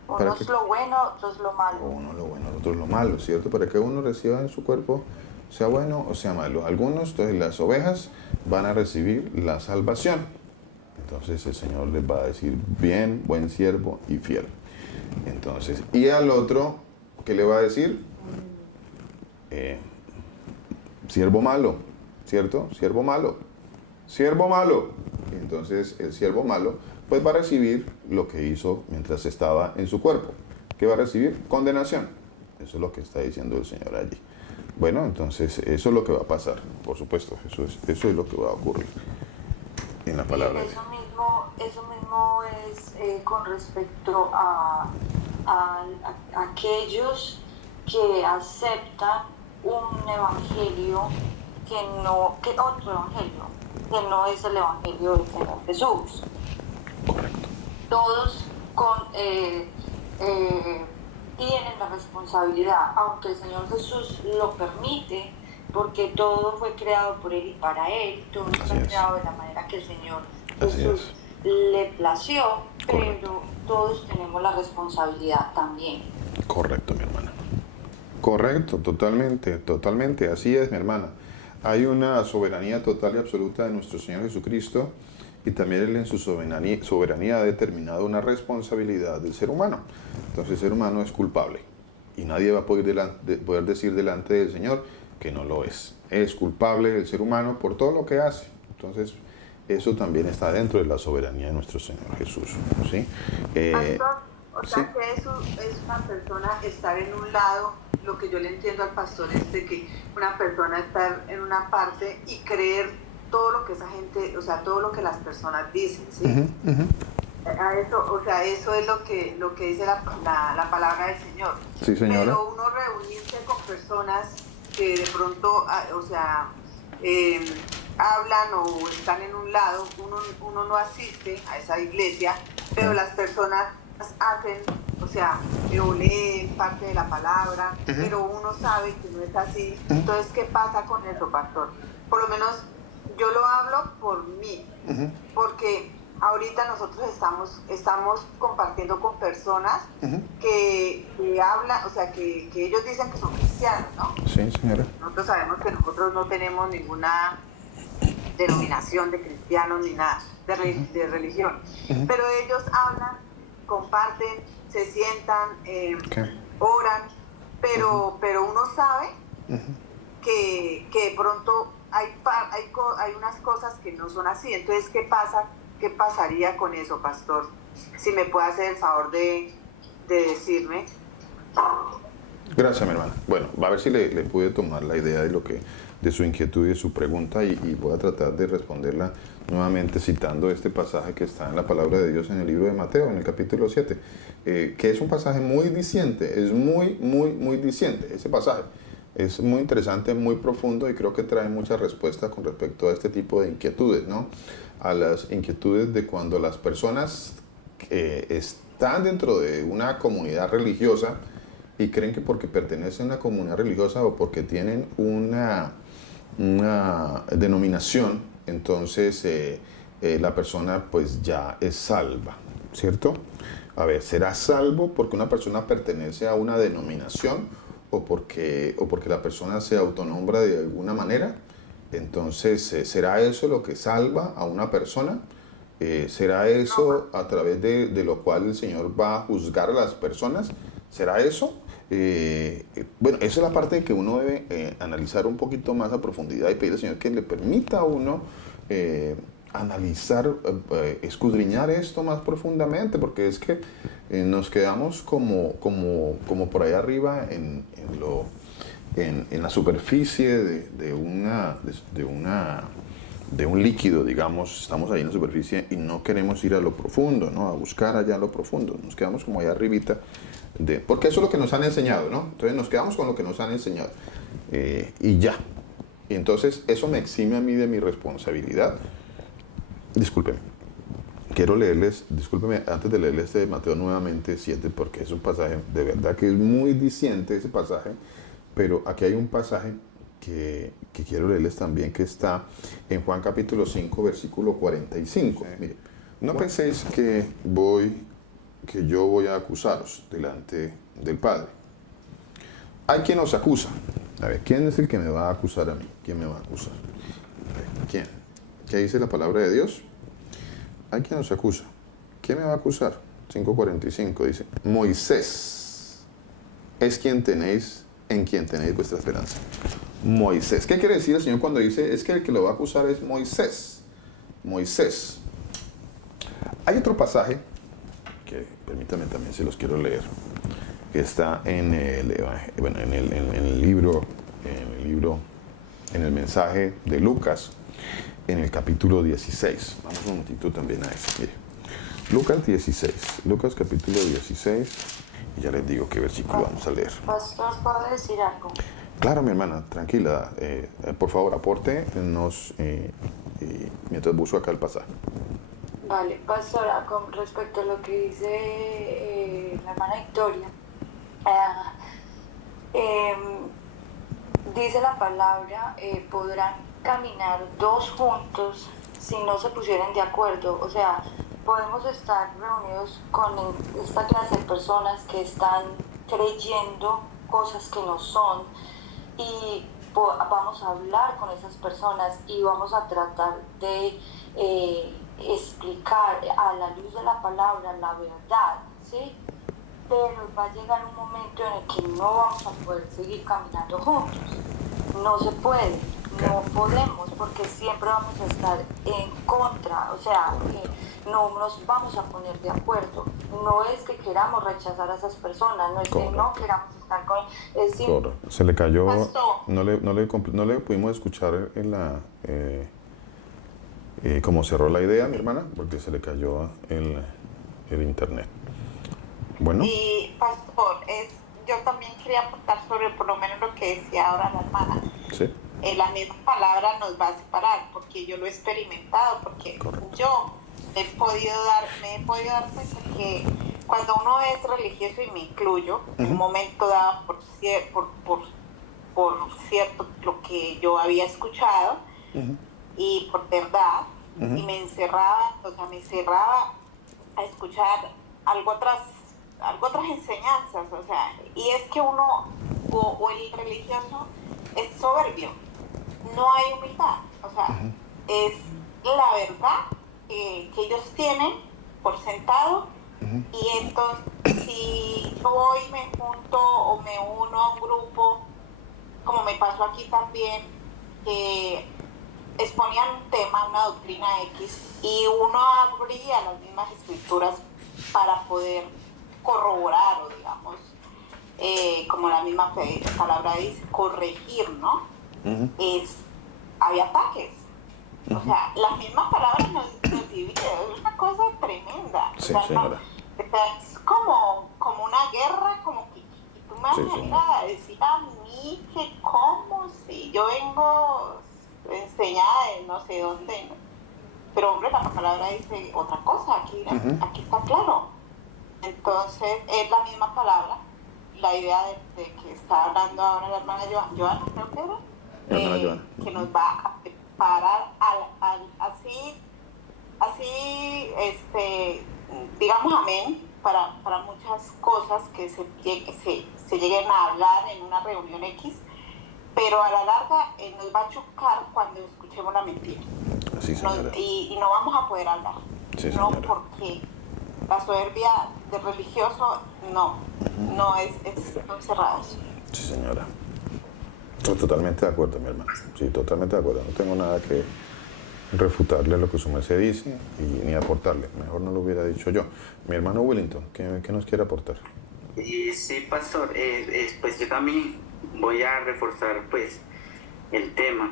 Unos lo bueno, otros lo malo. Uno lo bueno, otros lo malo, ¿cierto? Para que uno reciba en su cuerpo, sea bueno o sea malo. Algunos, entonces las ovejas, van a recibir la salvación. Entonces el Señor les va a decir, bien, buen siervo y fiel. Entonces, y al otro, ¿qué le va a decir? Siervo malo, ¿cierto? Siervo malo. Siervo malo. Entonces el siervo malo, pues va a recibir lo que hizo mientras estaba en su cuerpo. ¿Qué va a recibir? Condenación. Eso es lo que está diciendo el Señor allí. Bueno, entonces eso es lo que va a pasar, por supuesto, eso es lo que va a ocurrir en la palabra. Eso mismo es con respecto a aquellos que aceptan un evangelio que otro evangelio, que no es el evangelio del Señor Jesús. Correcto. Todos tienen la responsabilidad, aunque el Señor Jesús lo permite, porque todo fue creado por Él y para Él, todo está creado de la manera que el Señor Jesús le plació, pero todos tenemos la responsabilidad también. Correcto, mi hermana. Correcto, totalmente, así es, mi hermana. Hay una soberanía total y absoluta de nuestro Señor Jesucristo, y también Él en su soberanía ha determinado una responsabilidad del ser humano. Entonces el ser humano es culpable y nadie va a poder decir delante del Señor que no lo es. Es culpable el ser humano por todo lo que hace. Entonces eso también está dentro de la soberanía de nuestro Señor Jesús, ¿sí? Pastor, o sea sí. que eso es una persona estar en un lado. Lo que yo le entiendo al pastor es de que una persona estar en una parte y creer todo lo que esa gente, o sea, todo lo que las personas dicen, ¿sí? A eso, o sea, eso es lo que dice la palabra del Señor. Sí, señora. Pero uno reunirse con personas que de pronto, o sea, hablan o están en un lado, uno no asiste a esa iglesia, pero las personas hacen, o sea, o leen parte de la palabra, pero uno sabe que no es así. Entonces, ¿qué pasa con eso, pastor? Por lo menos yo lo hablo por mí, porque ahorita nosotros estamos compartiendo con personas que hablan, o sea, que ellos dicen que son cristianos, ¿no? Sí, señora. Nosotros sabemos que nosotros no tenemos ninguna denominación de cristianos ni nada de religión, pero ellos hablan, comparten, se sientan, oran, pero uno sabe que de pronto hay unas cosas que no son así. Entonces, ¿qué pasaría con eso, pastor? Si me puede hacer el favor de decirme. Gracias, mi hermana. Bueno, a ver si le pude tomar la idea de lo que de su inquietud y de su pregunta, y voy a tratar de responderla nuevamente citando este pasaje que está en la palabra de Dios en el libro de Mateo, en el capítulo 7, que es un pasaje muy diciente, es muy diciente ese pasaje. Es muy interesante, muy profundo, y creo que trae muchas respuestas con respecto a este tipo de inquietudes, ¿no? A las inquietudes de cuando las personas están dentro de una comunidad religiosa y creen que porque pertenecen a una comunidad religiosa o porque tienen una denominación, entonces la persona pues ya es salva, ¿cierto? A ver, ¿será salvo porque una persona pertenece a una denominación o porque la persona se autonombra de alguna manera? Entonces, ¿será eso lo que salva a una persona? ¿Será eso a través de lo cual el Señor va a juzgar a las personas? ¿Será eso? Bueno, esa es la parte que uno debe analizar un poquito más a profundidad y pedirle al Señor que le permita a uno analizar, escudriñar esto más profundamente, porque es que nos quedamos como por ahí arriba en la superficie de un líquido, digamos. Estamos ahí en la superficie y no queremos ir a lo profundo, ¿no? A buscar allá lo profundo. Nos quedamos como allá arribita, porque eso es lo que nos han enseñado, ¿no? Entonces nos quedamos con lo que nos han enseñado y ya. Y entonces eso me exime a mí de mi responsabilidad. Discúlpeme. Quiero leerles, discúlpeme, antes de leerles este de Mateo nuevamente 7, porque es un pasaje de verdad que es muy diciente ese pasaje, pero aquí hay un pasaje que quiero leerles también, que está en Juan capítulo 5, versículo 45. Mire, no penséis que yo voy a acusaros delante del Padre. Hay quien os acusa. A ver, ¿quién es el que me va a acusar a mí? ¿Quién me va a acusar? A ver, ¿quién? ¿Qué dice la palabra de Dios? Hay quien os acusa. ¿Quién me va a acusar? 5:45 dice, Moisés es en quien tenéis vuestra esperanza. Moisés. ¿Qué quiere decir el Señor cuando dice es que el que lo va a acusar es Moisés? Moisés. Hay otro pasaje que permítanme también se los quiero leer, que está en el mensaje de Lucas, en el capítulo 16. Vamos un momentito también a eso. Mire, Lucas 16, Lucas capítulo 16, y ya les digo qué versículo vamos a leer. Pastor, ¿puedo decir algo? Claro, mi hermana, tranquila. Por favor, aporte mientras busco acá el pasaje. Vale, pastora, con respecto a lo que dice la hermana Victoria, dice la palabra, podrán caminar dos juntos si no se pusieran de acuerdo. O sea, podemos estar reunidos con esta clase de personas que están creyendo cosas que no son, y vamos a hablar con esas personas y vamos a tratar de explicar a la luz de la palabra la verdad, ¿sí? Pero va a llegar un momento en el que no vamos a poder seguir caminando juntos. No se puede, no podemos, porque siempre vamos a estar en contra, o sea, no nos vamos a poner de acuerdo. No es que queramos rechazar a esas personas, no es que no queramos estar con... Se le cayó, no le pudimos escuchar cómo cerró la idea, mi hermana, porque se le cayó el internet. Bueno. Y pastor, yo también quería aportar sobre por lo menos lo que decía ahora la hermana. Sí. La misma palabra nos va a separar, porque yo lo he experimentado, porque yo me he podido dar cuenta que cuando uno es religioso, y me incluyo, en un momento dado por cierto lo que yo había escuchado, y por verdad, y me encerraba a escuchar otras enseñanzas, o sea, y es que uno, o el religioso es soberbio, no hay humildad, o sea, es la verdad que ellos tienen por sentado, y entonces si yo voy y me junto o me uno a un grupo, como me pasó aquí también, que exponían un tema, una doctrina X, y uno abría las mismas escrituras para poder corroborar, o digamos, como la misma palabra dice, corregir, ¿no? hay ataques. O sea, las mismas palabras nos dividen, es una cosa tremenda. Sí, o sea, señora. Es como una guerra, como que tú me vas Sí, a venir señora. a decir a mí que cómo, si yo vengo enseñada de no sé dónde, ¿no? Pero hombre, la palabra dice otra cosa, aquí está claro. Entonces, es la misma palabra, la idea de que está hablando ahora la hermana Joana, creo que era, La hermana Joana. que nos va a preparar así, digamos amén, para muchas cosas que se lleguen a hablar en una reunión X, pero a la larga nos va a chocar cuando escuchemos la mentira. Sí, señora. Y no vamos a poder hablar. Sí, No, señora. porque la soberbia del religioso no es son cerrados. Sí, señora. Estoy totalmente de acuerdo, mi hermano. Sí, totalmente de acuerdo. No tengo nada que refutarle lo que su merced dice ni aportarle. Mejor no lo hubiera dicho yo. Mi hermano Willington, ¿qué nos quiere aportar? Sí, pastor, pues yo también voy a reforzar pues el tema.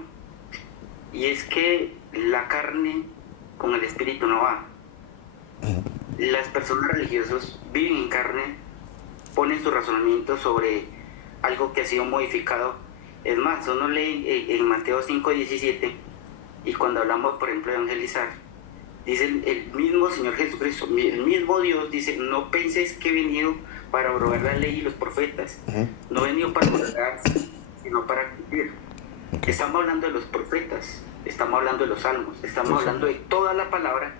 Y es que la carne con el espíritu no va. Las personas religiosas viven en carne, ponen su razonamiento sobre algo que ha sido modificado. Es más, uno lee en Mateo 5:17, y cuando hablamos, por ejemplo, de evangelizar, dice el mismo Señor Jesucristo, el mismo Dios, dice, no penséis que he venido para abrogar la ley y los profetas. No he venido para abrogar, sino para cumplir. Estamos hablando de los profetas, estamos hablando de los salmos, estamos hablando de toda la palabra,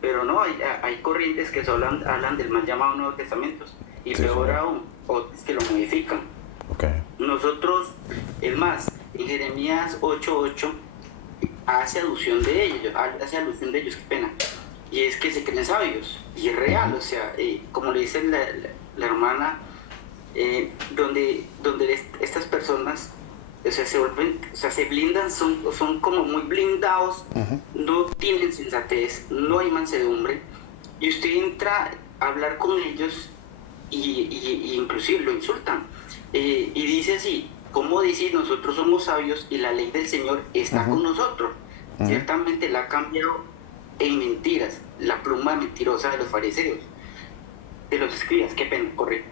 pero no, hay corrientes que solo hablan del mal llamado Nuevo Testamento, y peor aún, otros que lo modifican. Nosotros, es más, en Jeremías 8:8 hace alusión de ellos, qué pena, y es que se creen sabios, y es real, o sea, como le dice la hermana, donde estas personas, o sea, se blindan, son como muy blindados, no tienen sensatez, no hay mansedumbre, y usted entra a hablar con ellos y inclusive lo insultan, y dice así, como dice, nosotros somos sabios y la ley del Señor está con nosotros. Ciertamente la ha cambiado en mentiras, la pluma mentirosa de los fariseos, de los escribas, qué pena, correcto.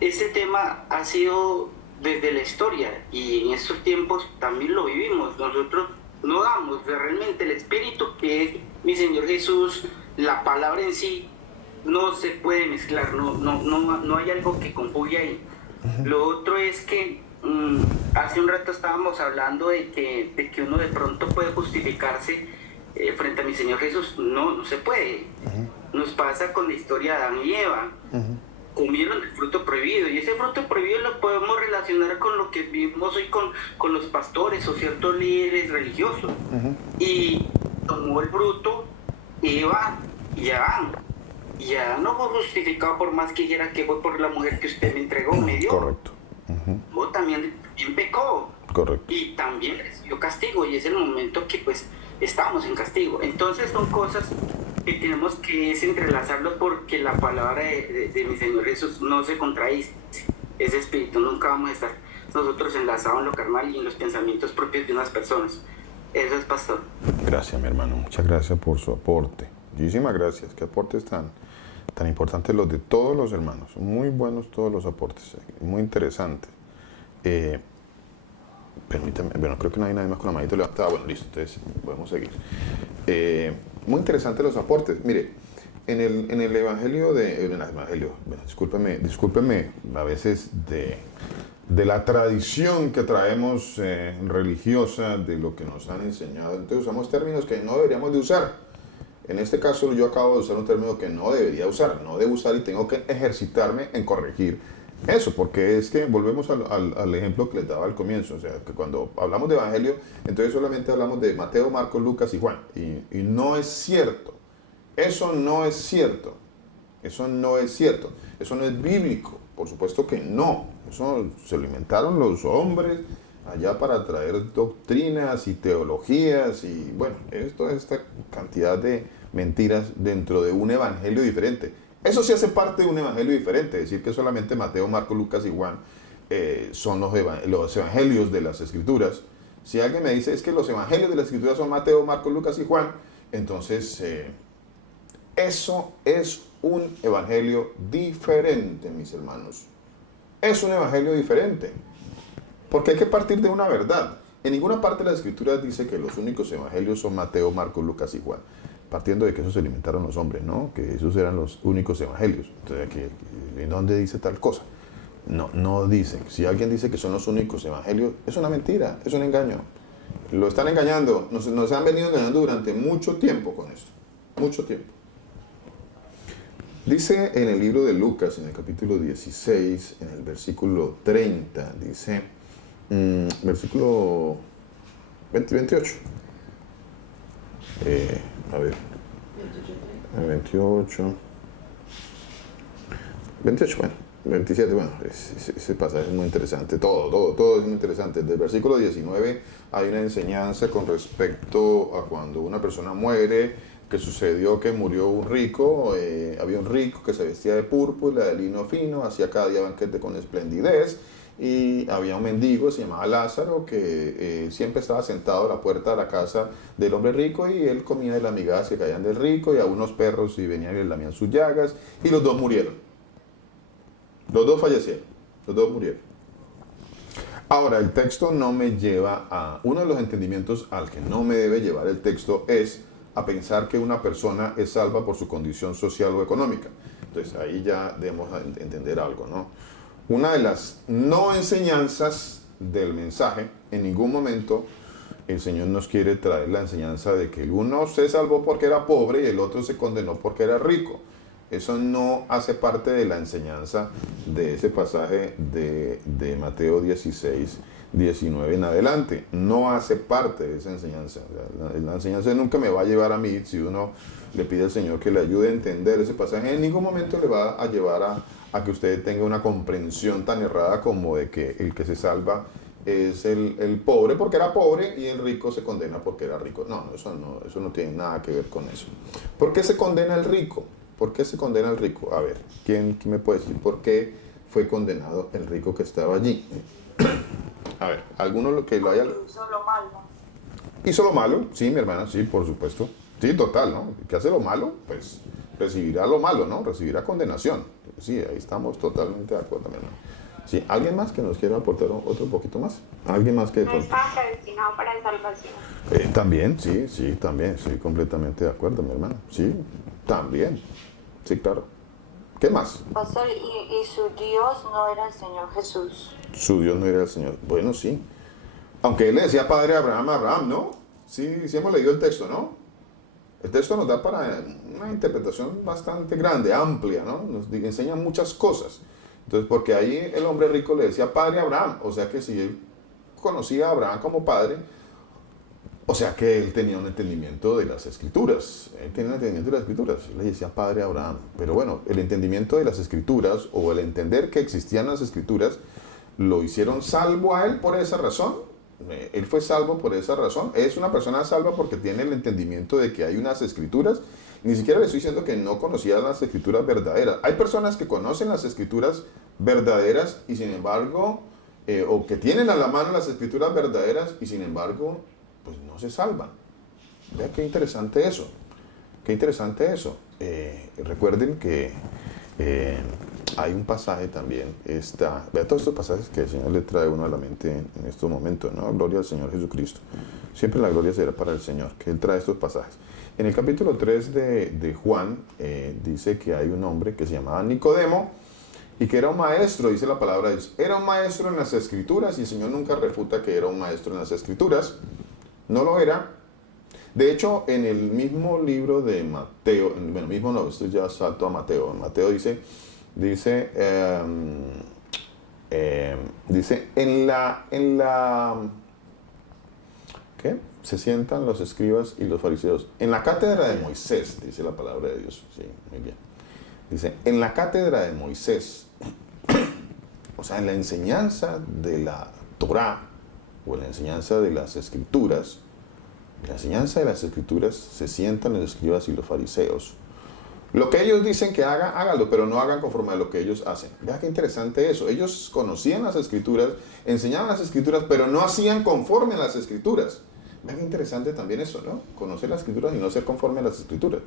Este tema ha sido desde la historia, y en estos tiempos también lo vivimos. Nosotros no damos realmente el espíritu que es mi Señor Jesús, la palabra en sí no se puede mezclar, no hay algo que conjugue ahí. Lo otro es que hace un rato estábamos hablando de que uno de pronto puede justificarse frente a mi Señor Jesús. No se puede. Nos pasa con la historia de Adán y Eva. Comieron el fruto prohibido, y ese fruto prohibido lo podemos relacionar con lo que vivimos hoy con los pastores o ciertos líderes religiosos. Y tomó el fruto Eva y Adán. Y Adán no fue justificado por más que dijera que fue por la mujer que usted me entregó, me dio. Correcto. O también pecó. Correcto. Y también recibió castigo, y es el momento que pues estamos en castigo. Entonces son cosas que tenemos que entrelazarlo, porque la palabra de mi Señor Jesús no se contradice. Ese espíritu, nunca vamos a estar nosotros enlazados en lo carnal y en los pensamientos propios de unas personas. Eso es, pastor. Gracias, mi hermano. Muchas gracias por su aporte. Muchísimas gracias. Qué aportes tan importantes los de todos los hermanos. Muy buenos todos los aportes. Muy interesantes. Permítame, bueno, creo que no hay nadie más con la manito levantada. Bueno, listo, entonces podemos seguir. Muy interesantes los aportes. Mire, en el Evangelio bueno, discúlpeme a veces de la tradición que traemos religiosa, de lo que nos han enseñado. Entonces usamos términos que no deberíamos de usar. En este caso yo acabo de usar un término que no debería usar, no debo usar, y tengo que ejercitarme en corregir eso, porque es que volvemos al ejemplo que les daba al comienzo. O sea, que cuando hablamos de Evangelio, entonces solamente hablamos de Mateo, Marcos, Lucas y Juan, y no es cierto. Eso no es cierto. Eso no es cierto. Eso no es bíblico. Por supuesto que no. Eso se lo inventaron los hombres allá para traer doctrinas y teologías y, bueno, esta cantidad de mentiras dentro de un evangelio diferente. Eso sí hace parte de un evangelio diferente. Decir que solamente Mateo, Marcos, Lucas y Juan son los evangelios de las Escrituras, Si alguien me dice es que los evangelios de la Escritura son Mateo, Marcos, Lucas y Juan, entonces eso es un evangelio diferente, mis hermanos. Es un evangelio diferente. Porque hay que partir de una verdad. En ninguna parte de la Escritura dice que los únicos evangelios son Mateo, Marcos, Lucas y Juan. Partiendo de que esos se alimentaron los hombres, ¿no? Que esos eran los únicos evangelios. Entonces, ¿en dónde dice tal cosa? No, no dice. Si alguien dice que son los únicos evangelios, es una mentira, es un engaño. Lo están engañando, nos han venido engañando durante mucho tiempo con esto. Mucho tiempo. Dice en el libro de Lucas, en el capítulo 16, en el versículo 30, dice, versículo 28. A ver, 28, bueno, 27, bueno, ese pasaje es muy interesante, todo es muy interesante. Del versículo 19 hay una enseñanza con respecto a cuando una persona muere, que sucedió que murió un rico, había un rico que se vestía de púrpura, de lino fino, hacía cada día banquete con esplendidez, y había un mendigo, se llamaba Lázaro, que siempre estaba sentado a la puerta de la casa del hombre rico, y él comía de las migajas que caían del rico, y a unos perros y venían y le lamían sus llagas, y los dos murieron. Los dos fallecieron, los dos murieron. Ahora, el texto no me lleva a... Uno de los entendimientos al que no me debe llevar el texto es a pensar que una persona es salva por su condición social o económica. Entonces, ahí ya debemos entender algo, ¿no? Una de las no enseñanzas del mensaje, en ningún momento el Señor nos quiere traer la enseñanza de que el uno se salvó porque era pobre y el otro se condenó porque era rico. Eso no hace parte de la enseñanza de ese pasaje de Mateo 16, 19 en adelante. No hace parte de esa enseñanza. La enseñanza nunca me va a llevar a mí, si uno le pide al Señor que le ayude a entender ese pasaje, en ningún momento le va a llevar a que usted tenga una comprensión tan errada como de que el que se salva es el pobre porque era pobre y el rico se condena porque era rico. No, eso no tiene nada que ver con eso. ¿Por qué se condena el rico? ¿Por qué se condena el rico? A ver, ¿quién me puede decir por qué fue condenado el rico que estaba allí? A ver, ¿alguno lo que lo haya... Hizo lo malo. ¿Hizo lo malo? Sí, mi hermana, sí, por supuesto. Sí, total, ¿no? El que hace lo malo, pues recibirá lo malo, ¿no? Recibirá condenación. Sí, ahí estamos totalmente de acuerdo, mi hermana. Sí, ¿alguien más que nos quiera aportar otro poquito más? ¿Alguien más que... No está predestinado para salvación. También, sí, también, estoy completamente de acuerdo, mi hermana. Sí, también. Sí, claro. ¿Qué más? Pastor, ¿y su Dios no era el Señor Jesús? Su Dios no era el Señor. Bueno, sí. Aunque él le decía padre a Abraham, ¿no? Sí hemos leído el texto, ¿no? El texto nos da para una interpretación bastante grande, amplia, ¿no? Nos enseña muchas cosas. Entonces, porque ahí el hombre rico le decía padre a Abraham, o sea que si él conocía a Abraham como padre, o sea que él tenía un entendimiento de las Escrituras. Él tenía un entendimiento de las Escrituras. Él le decía padre a Abraham. Pero bueno, el entendimiento de las Escrituras o el entender que existían las Escrituras lo hicieron salvo a él por esa razón. Él fue salvo por esa razón. Es una persona salva porque tiene el entendimiento de que hay unas Escrituras. Ni siquiera le estoy diciendo que no conocía las Escrituras verdaderas. Hay personas que conocen las Escrituras verdaderas y sin embargo, o que tienen a la mano las Escrituras verdaderas y sin embargo, pues no se salvan. Vea qué interesante eso. Qué interesante eso. Recuerden que hay un pasaje también. Vea todos estos pasajes que el Señor le trae uno a la mente en estos momentos, ¿no? Gloria al Señor Jesucristo. Siempre la gloria será para el Señor, que Él trae estos pasajes. En el capítulo 3 de Juan dice que hay un hombre que se llamaba Nicodemo y que era un maestro, dice la palabra de Dios. Era un maestro en las Escrituras y el Señor nunca refuta que era un maestro en las Escrituras. No lo era. De hecho, en el mismo libro de Mateo, bueno, mismo no, esto ya salto a Mateo. Mateo dice, ¿qué? Se sientan los escribas y los fariseos. En la cátedra de Moisés, dice la palabra de Dios. Sí, muy bien. Dice, en la cátedra de Moisés, o sea, en la enseñanza de la Torá, o en la enseñanza de las Escrituras, se sientan los escribas y los fariseos. Lo que ellos dicen que haga, hágalo, pero no hagan conforme a lo que ellos hacen. Vea qué interesante eso. Ellos conocían las Escrituras, enseñaban las Escrituras, pero no hacían conforme a las Escrituras. Vea qué interesante también eso, ¿no? Conocer las Escrituras y no ser conforme a las Escrituras.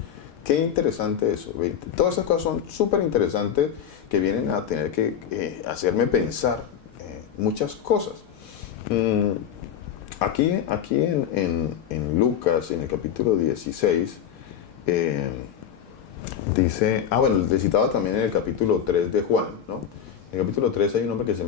Qué interesante eso. ¿Ve? Todas esas cosas son súper interesantes que vienen a tener que hacerme pensar muchas cosas. Aquí en Lucas, en el capítulo 16, dice, bueno, le citaba también en el capítulo 3 de Juan, ¿no? En el capítulo 3 hay un hombre que se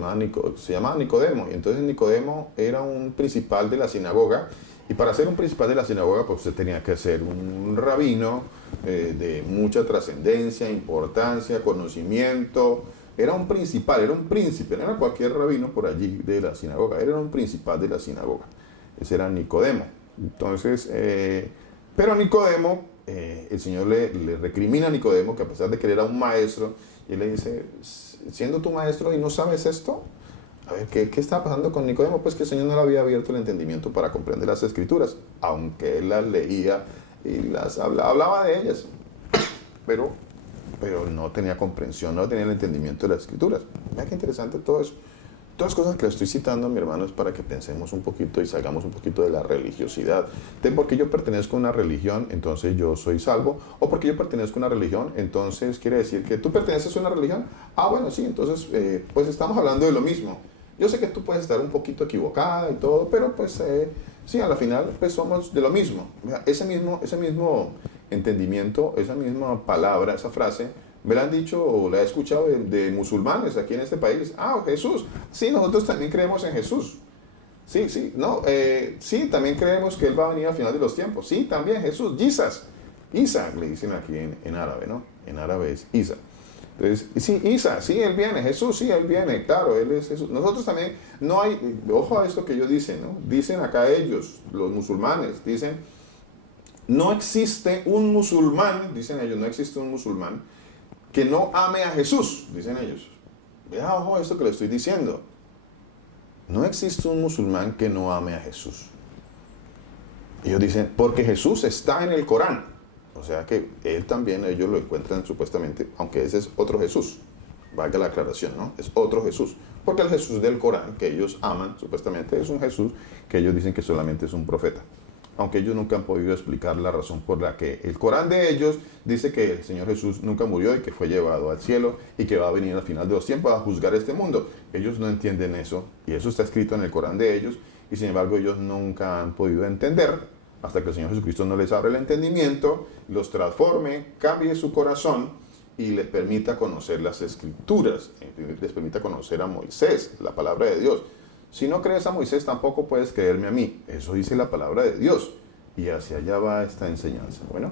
llamaba Nicodemo, y entonces Nicodemo era un principal de la sinagoga, y para ser un principal de la sinagoga, pues usted tenía que ser un rabino de mucha trascendencia, importancia, conocimiento. Era un principal, era un príncipe, no era cualquier rabino por allí de la sinagoga, era un principal de la sinagoga. Ese era Nicodemo. Entonces, pero Nicodemo, el Señor le recrimina a Nicodemo que a pesar de que él era un maestro, y él le dice, siendo tu maestro y no sabes esto, a ver, ¿qué está pasando con Nicodemo? Pues que el Señor no le había abierto el entendimiento para comprender las Escrituras, aunque él las leía y las hablaba de ellas, pero no tenía comprensión, no tenía el entendimiento de las Escrituras. Mira qué interesante todo eso. Todas cosas que le estoy citando, mi hermano, es para que pensemos un poquito y salgamos un poquito de la religiosidad. De porque yo pertenezco a una religión, entonces yo soy salvo. O porque yo pertenezco a una religión, entonces quiere decir que tú perteneces a una religión. Bueno, sí, entonces pues estamos hablando de lo mismo. Yo sé que tú puedes estar un poquito equivocada y todo, pero pues sí, a la final pues somos de lo mismo. Ese mismo entendimiento, esa misma palabra, esa frase, me la han dicho o la he escuchado de musulmanes aquí en este país. Jesús. Sí, nosotros también creemos en Jesús. Sí, no, sí, también creemos que Él va a venir al final de los tiempos. Sí, también Jesús, Jesus. Isa, le dicen aquí en árabe, ¿no? En árabe es Isa. Entonces, sí, Isa, sí, Él viene. Jesús, sí, Él viene. Claro, Él es Jesús. Nosotros también, no hay, ojo a esto que ellos dicen, ¿no? Dicen acá ellos, los musulmanes, dicen, no existe un musulmán, dicen ellos, no existe un musulmán que no ame a Jesús, dicen ellos. Vea, ojo a esto que le estoy diciendo. No existe un musulmán que no ame a Jesús. Ellos dicen, porque Jesús está en el Corán. O sea que Él también, ellos lo encuentran supuestamente, aunque ese es otro Jesús. Valga la aclaración, ¿no? Es otro Jesús. Porque el Jesús del Corán, que ellos aman, supuestamente es un Jesús que ellos dicen que solamente es un profeta. Aunque ellos nunca han podido explicar la razón por la que el Corán de ellos dice que el Señor Jesús nunca murió y que fue llevado al cielo y que va a venir al final de los tiempos a juzgar este mundo. Ellos no entienden eso, y eso está escrito en el Corán de ellos, y sin embargo ellos nunca han podido entender hasta que el Señor Jesucristo no les abra el entendimiento, los transforme, cambie su corazón y les permita conocer las Escrituras, les permita conocer a Moisés, la palabra de Dios. Si no crees a Moisés, tampoco puedes creerme a mí. Eso dice la palabra de Dios. Y hacia allá va esta enseñanza. Bueno,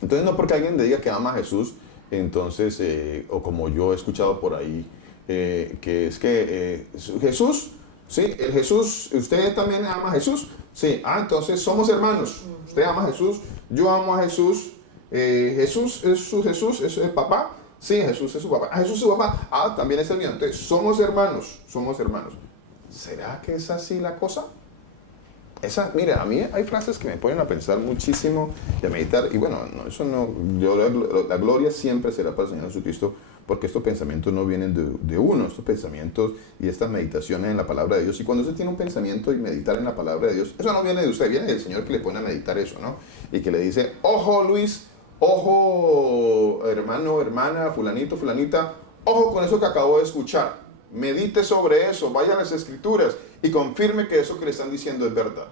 entonces no porque alguien le diga que ama a Jesús, entonces, o como yo he escuchado por ahí, que es que Jesús, sí, el Jesús, ¿usted también ama a Jesús? Sí, entonces somos hermanos. Usted ama a Jesús, yo amo a Jesús. Jesús es su papá. Sí, Jesús es su papá. Jesús es su papá. También es el mío. Entonces, somos hermanos. ¿Será que es así la cosa? Mira, a mí hay frases que me ponen a pensar muchísimo y a meditar. Y bueno, la gloria siempre será para el Señor Jesucristo, porque estos pensamientos no vienen de uno, estos pensamientos y estas meditaciones en la palabra de Dios. Y cuando usted tiene un pensamiento y meditar en la palabra de Dios, eso no viene de usted, viene del Señor que le pone a meditar eso, ¿no? Y que le dice, ojo Luis, ojo hermano, hermana, fulanito, fulanita, ojo con eso que acabo de escuchar. Medite sobre eso, vaya a las Escrituras y confirme que eso que le están diciendo es verdad.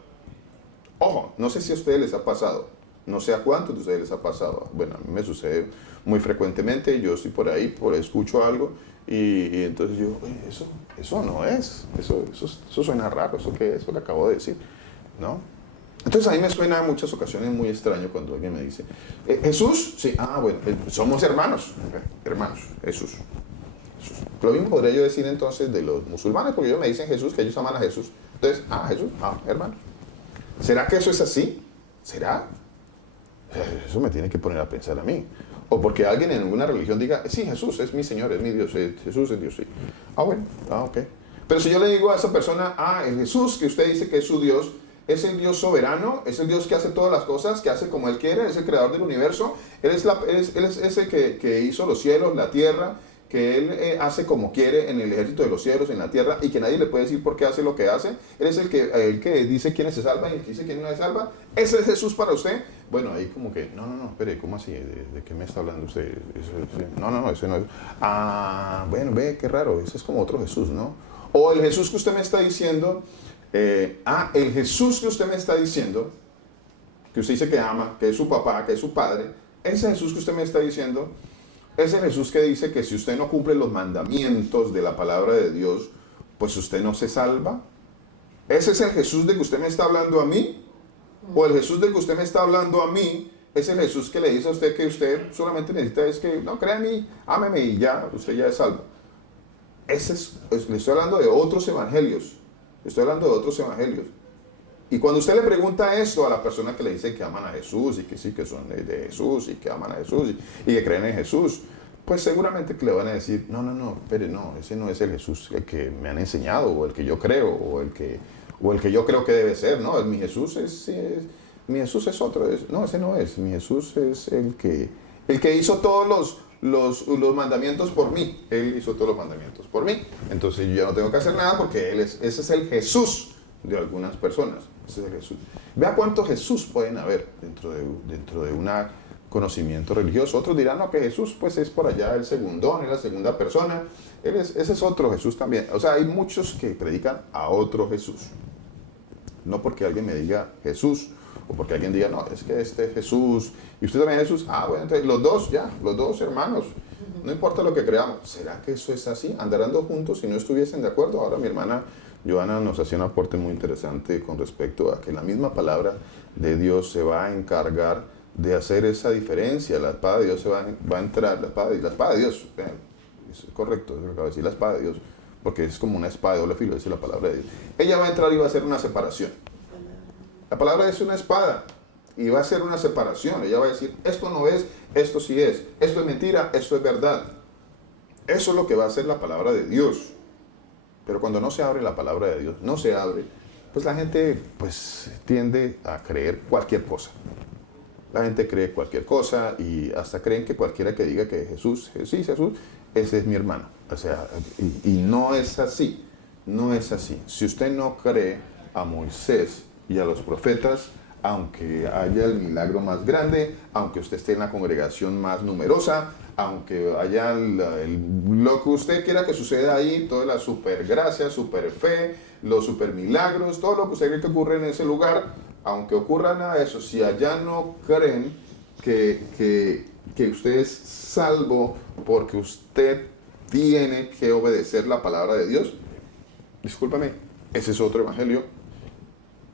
Ojo, no sé si a ustedes les ha pasado, no sé a cuántos de ustedes les ha pasado. Bueno, a mí me sucede muy frecuentemente, yo estoy por ahí, escucho algo y entonces yo, eso no es, eso suena raro, eso que acabo de decir, ¿no? Entonces a mí me suena en muchas ocasiones muy extraño cuando alguien me dice, Jesús, sí, bueno, somos hermanos, Jesús. Lo mismo podría yo decir entonces de los musulmanes, porque ellos me dicen Jesús, que ellos aman a Jesús. Entonces, Jesús, hermanos. ¿Será que eso es así? ¿Será? Eso me tiene que poner a pensar a mí. O porque alguien en alguna religión diga, sí, Jesús es mi Señor, es mi Dios, Jesús es Dios, sí. Bueno, ok. Pero si yo le digo a esa persona, el Jesús que usted dice que es su Dios, es el Dios soberano, es el Dios que hace todas las cosas, que hace como Él quiere, es el creador del universo, Él es ese que hizo los cielos, la tierra, que Él hace como quiere en el ejército de los cielos, en la tierra, y que nadie le puede decir por qué hace lo que hace. Él es el que dice quiénes se salvan y el que dice quién no se salva. ¿Ese es Jesús para usted? Bueno, ahí como que, no, espere, ¿cómo así? ¿De qué me está hablando usted? No, ese no es. Ah, bueno, ve, qué raro, ese es como otro Jesús, ¿no? O el Jesús que usted me está diciendo, el Jesús que usted me está diciendo, que usted dice que ama, que es su papá, que es su padre, ese Jesús que usted me está diciendo, es el Jesús que dice que si usted no cumple los mandamientos de la palabra de Dios, pues usted no se salva. ¿Ese es el Jesús de que usted me está hablando a mí? ¿O el Jesús del que usted me está hablando a mí es el Jesús que le dice a usted que usted solamente necesita es que, no, crea en mí, ámeme y ya, usted ya es salvo? Le estoy hablando de otros evangelios. Estoy hablando de otros evangelios. Y cuando usted le pregunta esto a la persona que le dice que aman a Jesús y que sí, que son de Jesús y que aman a Jesús y que creen en Jesús, pues seguramente que le van a decir, no, espere, no, ese no es el Jesús el que me han enseñado o el que yo creo o el que yo creo que debe ser, ¿no? Mi Jesús es otro, no, ese no es, mi Jesús es el que hizo todos los mandamientos por mí. Él hizo todos los mandamientos por mí. Entonces yo ya no tengo que hacer nada porque ese es el Jesús de algunas personas. Ese es el Jesús. Vea cuántos Jesús pueden haber dentro de un conocimiento religioso. Otros dirán, no, que Jesús pues es por allá el segundón, es la segunda persona. Ese es otro Jesús también. O sea, hay muchos que predican a otro Jesús. No porque alguien me diga Jesús, o porque alguien diga, no, es que este es Jesús, y usted también es Jesús. Ah, bueno, entonces los dos hermanos, no importa lo que creamos. ¿Será que eso es así? ¿Andarán dos juntos si no estuviesen de acuerdo? Ahora mi hermana Joana nos hacía un aporte muy interesante con respecto a que la misma palabra de Dios se va a encargar de hacer esa diferencia. La espada de Dios va a entrar, la espada de Dios, es correcto, es lo que acabo de decir, la espada de Dios, porque es como una espada de doble filo, dice la palabra de Dios. Ella va a entrar y va a hacer una separación. La palabra es una espada y va a hacer una separación. Ella va a decir, esto no es, esto sí es, esto es mentira, esto es verdad. Eso es lo que va a hacer la palabra de Dios. Pero cuando no se abre la palabra de Dios, no se abre, pues la gente pues tiende a creer cualquier cosa. La gente cree cualquier cosa y hasta creen que cualquiera que diga que Jesús, sí, Jesús, ese es mi hermano. O sea, y no es así, no es así. Si usted no cree a Moisés y a los profetas, aunque haya el milagro más grande, aunque usted esté en la congregación más numerosa, aunque haya lo que usted quiera que suceda ahí, toda la super gracia, super fe, los super milagros, todo lo que usted cree que ocurre en ese lugar, aunque ocurra nada de eso, si allá no creen que usted es salvo porque usted tiene que obedecer la palabra de Dios, discúlpame, ese es otro evangelio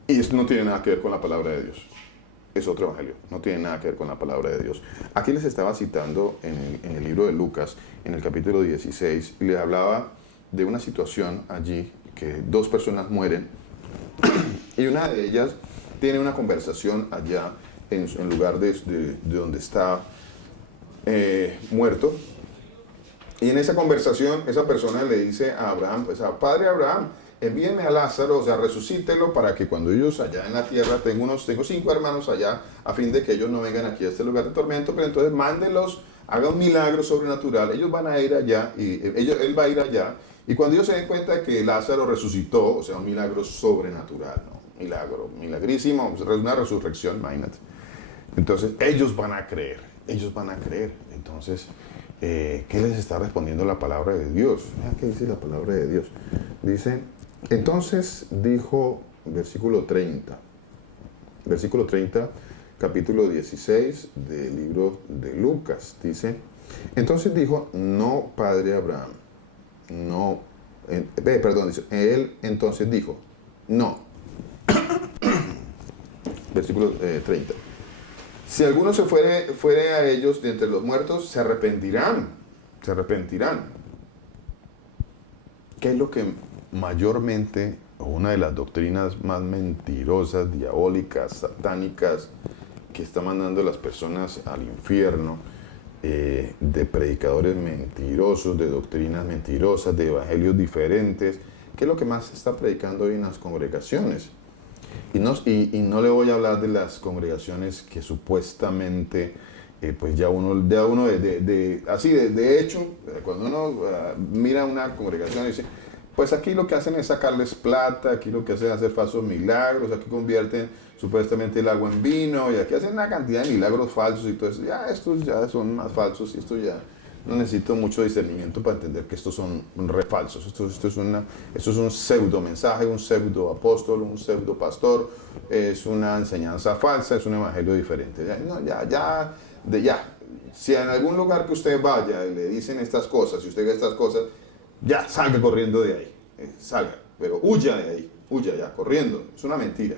y esto no tiene nada que ver con la palabra de Dios. Es otro evangelio, no tiene nada que ver con la palabra de Dios. Aquí les estaba citando en el libro de Lucas, en el capítulo 16, le hablaba de una situación allí que dos personas mueren y una de ellas tiene una conversación allá en lugar de donde está muerto. Y en esa conversación esa persona le dice a Abraham, pues a Padre Abraham, envíenme a Lázaro, o sea, resucítelo para que cuando ellos allá en la tierra, tengo 5 hermanos allá, a fin de que ellos no vengan aquí a este lugar de tormento, pero entonces mándenlos, haga un milagro sobrenatural, ellos van a ir allá, y él va a ir allá, y cuando ellos se den cuenta que Lázaro resucitó, o sea, un milagro sobrenatural, ¿no? Milagrísimo, una resurrección, imagínate. Entonces, ellos van a creer. Entonces, ¿qué les está respondiendo la palabra de Dios? ¿Qué dice la palabra de Dios? Dice, entonces dijo, versículo 30, capítulo 16 del libro de Lucas, dice, entonces dijo, no, Padre Abraham, no, dice, él entonces dijo, no, versículo 30. Si alguno se fuere a ellos de entre los muertos, se arrepentirán. ¿Qué es lo que mayormente, o una de las doctrinas más mentirosas, diabólicas, satánicas, que está mandando a las personas al infierno, de predicadores mentirosos, de doctrinas mentirosas, de evangelios diferentes? ¿Qué es lo que más se está predicando hoy en las congregaciones? Y no le voy a hablar de las congregaciones que supuestamente, pues ya uno de hecho, cuando uno mira una congregación y dice, pues aquí lo que hacen es sacarles plata, aquí lo que hacen es hacer falsos milagros, aquí convierten supuestamente el agua en vino, y aquí hacen una cantidad de milagros falsos y todo eso. Ya estos ya son más falsos y esto ya no necesito mucho discernimiento para entender que estos son refalsos. Esto es un pseudo mensaje, un pseudo apóstol, un pseudo pastor, es una enseñanza falsa, es un evangelio diferente. Ya. Si en algún lugar que usted vaya y le dicen estas cosas, si usted ve estas cosas, ya salga corriendo de ahí, salga, pero huya de ahí, huya ya, corriendo, es una mentira.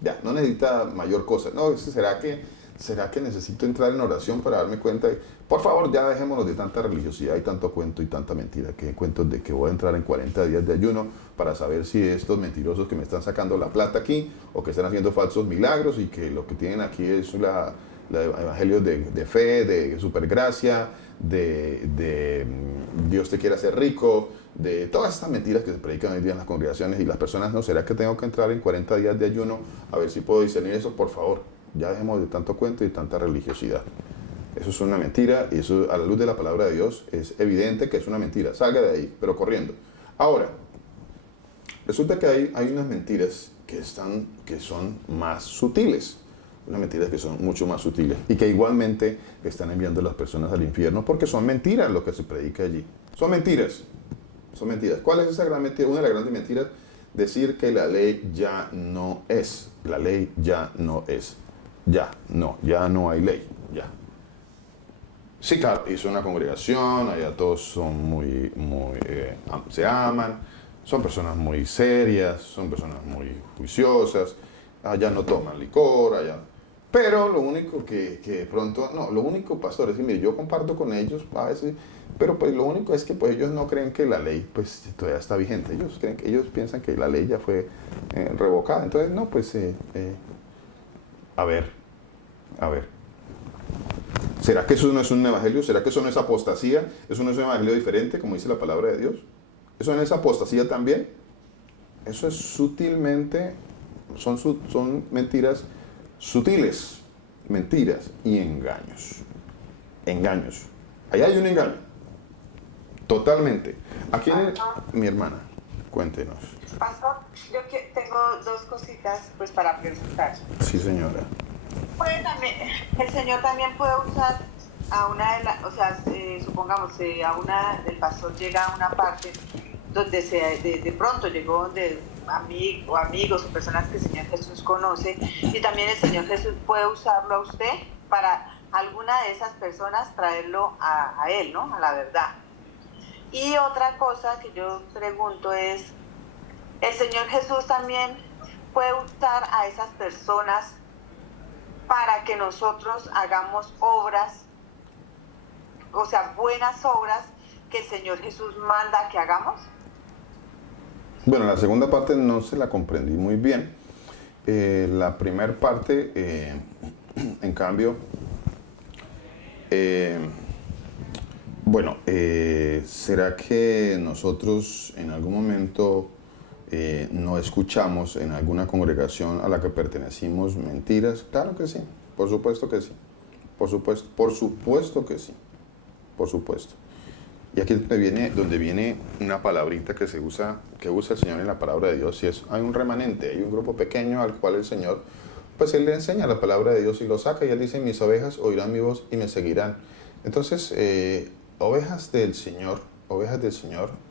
Ya, no necesita mayor cosa. No, ¿será que necesito entrar en oración para darme cuenta? Por favor, ya dejémonos de tanta religiosidad y tanto cuento y tanta mentira. Que cuentos de que voy a entrar en 40 días de ayuno para saber si estos mentirosos que me están sacando la plata aquí o que están haciendo falsos milagros y que lo que tienen aquí es la evangelio de fe, de supergracia, de Dios te quiere hacer rico, de todas estas mentiras que se predican hoy día en las congregaciones y las personas. ¿No será que tengo que entrar en 40 días de ayuno a ver si puedo discernir eso? Por favor, ya dejemos de tanto cuento y tanta religiosidad. Eso es una mentira y eso a la luz de la palabra de Dios es evidente que es una mentira. Salga de ahí, pero corriendo. Ahora, resulta que hay unas mentiras que son más sutiles. Unas mentiras que son mucho más sutiles y que igualmente están enviando a las personas al infierno porque son mentiras lo que se predica allí. Son mentiras. Son mentiras. ¿Cuál es esa gran mentira? Una de las grandes mentiras, decir que la ley ya no es. La ley ya no es. Ya no hay ley. Ya. Sí, claro, hizo una congregación, allá todos son se aman, son personas muy serias, son personas muy juiciosas, allá no toman licor, allá. Pero lo único lo único, pastor, es que mire, yo comparto con ellos a veces, pero pues lo único es que pues ellos no creen que la ley pues todavía está vigente. Ellos piensan que la ley ya fue revocada. Entonces, no, pues, a ver. ¿Será que eso no es un evangelio? ¿Será que eso no es apostasía? ¿Eso no es un evangelio diferente, como dice la palabra de Dios? ¿Eso no es apostasía también? Eso es sutilmente, son mentiras sutiles, mentiras y engaños. Engaños. Allá hay un engaño. Totalmente. Aquí mi hermana, cuéntenos. Pastor, tengo dos cositas pues para preguntar. Sí, señora. El Señor también puede usar a una de las, supongamos, el pastor llega a una parte donde de pronto llegó donde amigos o personas que el Señor Jesús conoce, y también el Señor Jesús puede usarlo a usted para alguna de esas personas traerlo a Él, ¿no? A la verdad. Y otra cosa que yo pregunto es, ¿el Señor Jesús también puede usar a esas personas para que nosotros hagamos obras, o sea, buenas obras que el Señor Jesús manda que hagamos? Bueno, la segunda parte no se la comprendí muy bien. La primera parte, en cambio, ¿será que nosotros en algún momento no escuchamos en alguna congregación a la que pertenecimos mentiras? Claro que sí, por supuesto que sí, por supuesto que sí, por supuesto. Y aquí es donde viene una palabrita que usa el Señor en la palabra de Dios, y hay un remanente, hay un grupo pequeño al cual el Señor, pues Él le enseña la palabra de Dios y lo saca, y Él dice, mis ovejas oirán mi voz y me seguirán. Entonces, ovejas del Señor,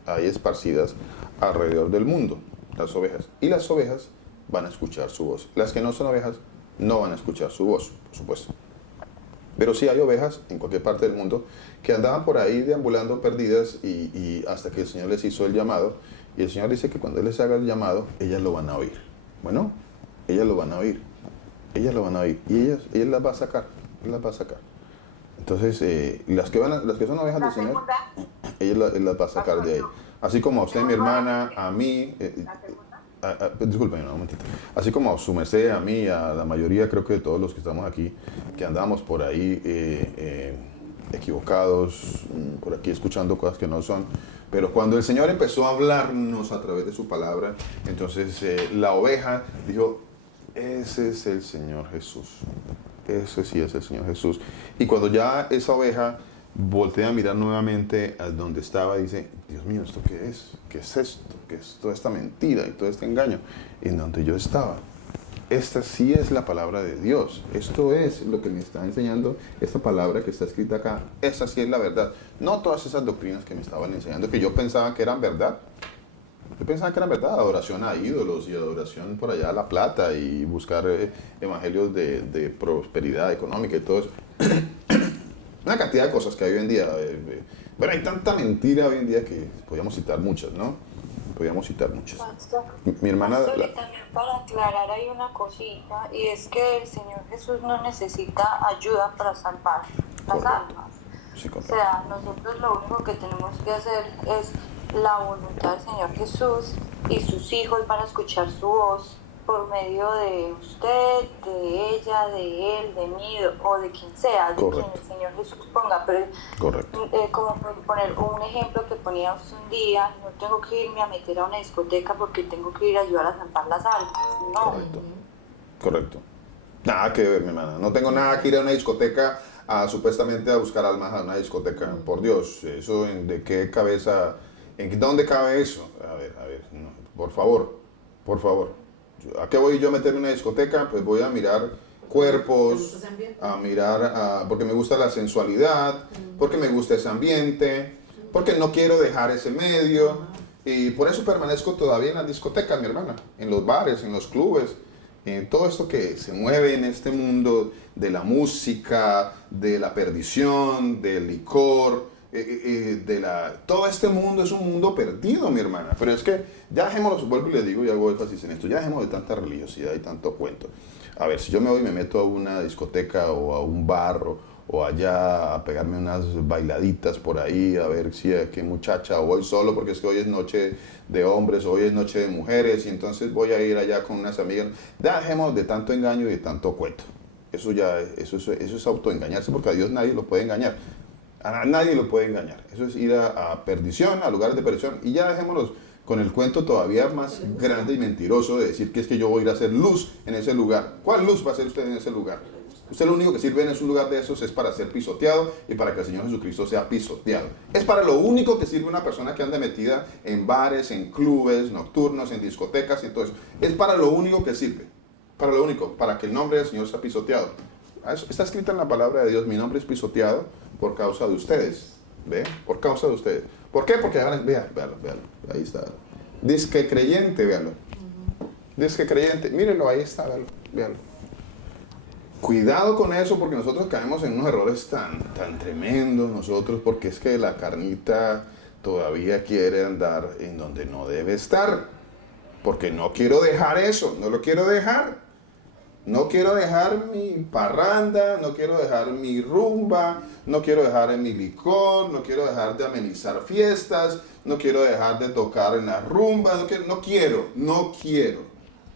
hay esparcidas alrededor del mundo, las ovejas. Y las ovejas van a escuchar su voz. Las que no son ovejas no van a escuchar su voz, por supuesto. Pero sí hay ovejas en cualquier parte del mundo que andaban por ahí deambulando perdidas y hasta que el Señor les hizo el llamado. Y el Señor dice que cuando Él les haga el llamado, ellas lo van a oír. Bueno, ellas lo van a oír. Ellas lo van a oír. Y Él las va a sacar. Él las va a sacar. Entonces, las que son ovejas del Señor, Él las va a sacar de ahí. Así como a usted, mi hermana, a mí... disculpen, un momentito. Así como a su merced, a mí, a la mayoría, creo que de todos los que estamos aquí, que andamos por ahí equivocados, por aquí escuchando cosas que no son, Pero cuando el Señor empezó a hablarnos a través de su palabra, entonces la oveja dijo, ese es el Señor Jesús. Ese sí es el Señor Jesús. Y cuando ya esa oveja voltea a mirar nuevamente a donde estaba, dice, Dios mío, ¿esto qué es? ¿Qué es esto? ¿Qué es toda esta mentira y todo este engaño? En donde yo estaba. Esta sí es la palabra de Dios. Esto es lo que me está enseñando esta palabra que está escrita acá. Esa sí es la verdad. No todas esas doctrinas que me estaban enseñando, que yo pensaba que eran verdad. Yo pensaba que eran verdad. Adoración a ídolos y adoración por allá a la plata y buscar evangelios de prosperidad económica y todo eso. Una cantidad de cosas que hay hoy en día. Bueno, hay tanta mentira hoy en día que podríamos citar muchas, ¿no? Podríamos citar muchas. Pastor, Mi hermana... Pastor, y también para aclarar hay una cosita, y es que el Señor Jesús no necesita ayuda para salvar las Correcto. almas. Sí, O correcto. sea, nosotros lo único que tenemos que hacer es la voluntad del Señor Jesús, y sus hijos van a escuchar su voz por medio de usted, de ella, de él, de mí, o de quien sea, de Correcto. quien el Señor Jesús ponga. Pero Correcto. como por poner un ejemplo que ponía usted un día, no tengo que irme a meter a una discoteca porque tengo que ir a ayudar a salvar las almas. No. Correcto. Correcto. Nada que ver, mi hermana. No tengo nada que ir a una discoteca supuestamente a buscar almas a una discoteca. Por Dios, eso ¿de qué cabeza? ¿En dónde cabe eso? A ver, no, por favor, por favor. ¿A qué voy yo a meterme en una discoteca? Pues voy a mirar cuerpos, a mirar, porque me gusta la sensualidad, porque me gusta ese ambiente, porque no quiero dejar ese medio. Y por eso permanezco todavía en las discotecas, mi hermana, en los bares, en los clubes, en todo esto que se mueve en este mundo de la música, de la perdición, del licor, todo este mundo es un mundo perdido, mi hermana. Pero es que ya dejémoslo, vuelvo y le digo y hago énfasis en esto, ya dejemos de tanta religiosidad y tanto cuento. A ver, si yo me voy y me meto a una discoteca o a un bar o allá a pegarme unas bailaditas por ahí, a ver si qué muchacha, o voy solo porque es que hoy es noche de hombres, hoy es noche de mujeres, y entonces voy a ir allá con unas amigas. Ya dejemos de tanto engaño y de tanto cuento. Eso es autoengañarse, porque a Dios nadie lo puede engañar. A nadie lo puede engañar. Eso es ir a perdición, a lugares de perdición, y ya dejémonos con el cuento todavía más grande y mentiroso de decir que es que yo voy a ir a hacer luz en ese lugar. ¿Cuál luz va a hacer usted en ese lugar? Usted lo único que sirve en un lugar de esos es para ser pisoteado y para que el Señor Jesucristo sea pisoteado. Es para lo único que sirve una persona que anda metida en bares, en clubes nocturnos, en discotecas y todo eso. Es para lo único que sirve. Para lo único, para que el nombre del Señor sea pisoteado. Eso está escrito en la palabra de Dios. Mi nombre es pisoteado por causa de ustedes. ¿Ve? Por causa de ustedes. ¿Por qué? Porque véalo. Ahí está. Disque creyente, véalo. Disque creyente. Mírenlo, ahí está, véalo. Cuidado con eso, porque nosotros caemos en unos errores tan tremendos nosotros, porque es que la carnita todavía quiere andar en donde no debe estar. Porque no quiero dejar eso, no lo quiero dejar. No quiero dejar mi parranda, no quiero dejar mi rumba, no quiero dejar mi licor, no quiero dejar de amenizar fiestas, no quiero dejar de tocar en la rumba, no quiero.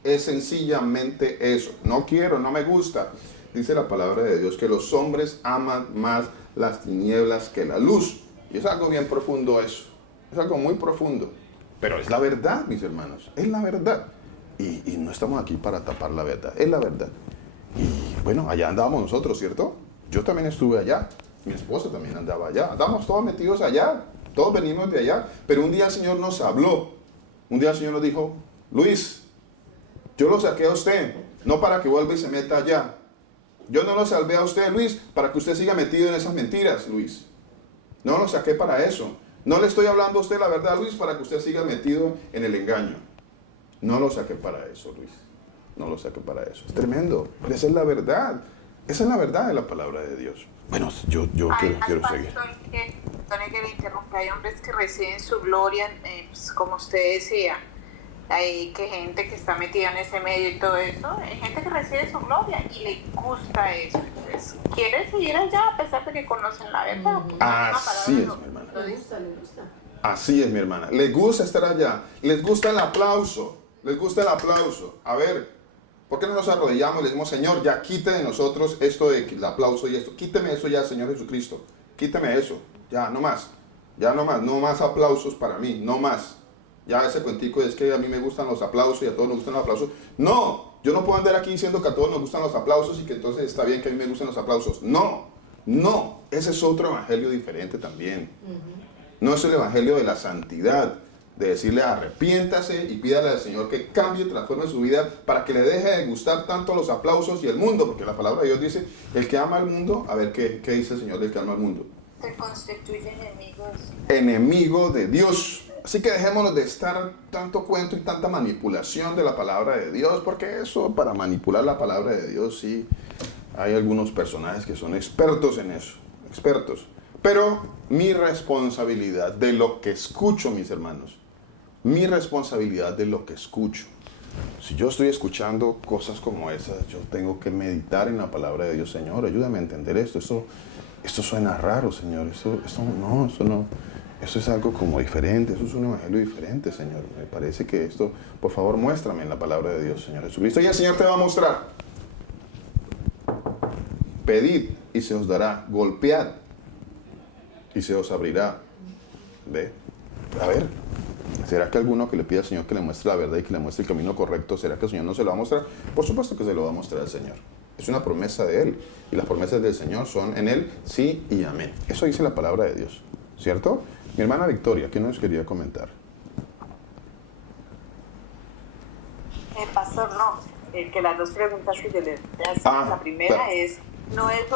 Es sencillamente eso, no quiero, no me gusta. Dice la palabra de Dios que los hombres aman más las tinieblas que la luz. Y es algo bien profundo eso, es algo muy profundo. Pero es la verdad, mis hermanos, es la verdad. Y no estamos aquí para tapar la verdad, es la verdad. Y bueno, allá andábamos nosotros, ¿cierto? Yo también estuve allá, mi esposa también andaba allá, andábamos todos metidos allá, todos venimos de allá. Pero un día el Señor nos habló, un día el Señor nos dijo, Luis, yo lo saqué a usted, no para que vuelva y se meta allá. Yo no lo salvé a usted, Luis, para que usted siga metido en esas mentiras, Luis. No lo saqué para eso. No le estoy hablando a usted la verdad, Luis, para que usted siga metido en el engaño. No lo saqué para eso, Luis. No lo saqué para eso. Es tremendo. Pero esa es la verdad. Esa es la verdad de la palabra de Dios. Bueno, yo quiero seguir. Perdone que le interrumpa. Hay hombres que reciben su gloria, pues, como usted decía. Hay gente que está metida en ese medio y todo eso. Hay gente que recibe su gloria y le gusta eso. Entonces, quiere seguir allá a pesar de que conocen la verdad. Así es, mi hermana. Así es, mi hermana. Les gusta estar allá. Les gusta el aplauso. Les gusta el aplauso. A ver, ¿por qué no nos arrodillamos y le decimos, Señor, ya quite de nosotros esto del aplauso y esto? Quíteme eso ya, Señor Jesucristo. Quíteme eso. Ya, no más. Ya no más aplausos para mí, no más. Ya ese cuentico es que a mí me gustan los aplausos y a todos nos gustan los aplausos. No, yo no puedo andar aquí diciendo que a todos nos gustan los aplausos y que entonces está bien que a mí me gusten los aplausos. No, no, ese es otro evangelio diferente también. No es el evangelio de la santidad, de decirle arrepiéntase y pídale al Señor que cambie, transforme su vida para que le deje de gustar tanto los aplausos y el mundo, porque la palabra de Dios dice, el que ama al mundo, a ver qué dice el Señor del que ama al mundo. Se constituye enemigos. Enemigo de Dios. Así que dejémonos de estar tanto cuento y tanta manipulación de la palabra de Dios, porque eso, para manipular la palabra de Dios, sí, hay algunos personajes que son expertos en eso, expertos. Pero mi responsabilidad de lo que escucho, mis hermanos, mi responsabilidad de lo que escucho. Si yo estoy escuchando cosas como esas, yo tengo que meditar en la palabra de Dios. Señor, ayúdame a entender esto. Esto suena raro, Señor. Eso no. Eso es algo como diferente. Eso es un evangelio diferente, Señor. Me parece que esto, por favor, muéstrame en la palabra de Dios, Señor Jesucristo. Y el Señor te va a mostrar. Pedid y se os dará. Golpead y se os abrirá. ¿Ve? A ver, ¿será que alguno que le pida al Señor que le muestre la verdad y que le muestre el camino correcto, será que el Señor no se lo va a mostrar? Por supuesto que se lo va a mostrar al Señor. Es una promesa de Él. Y las promesas del Señor son en Él sí y amén. Eso dice la palabra de Dios. ¿Cierto? Mi hermana Victoria, ¿qué nos quería comentar? Pastor, no. Que las dos preguntas que yo le hacía, la primera claro. es, no es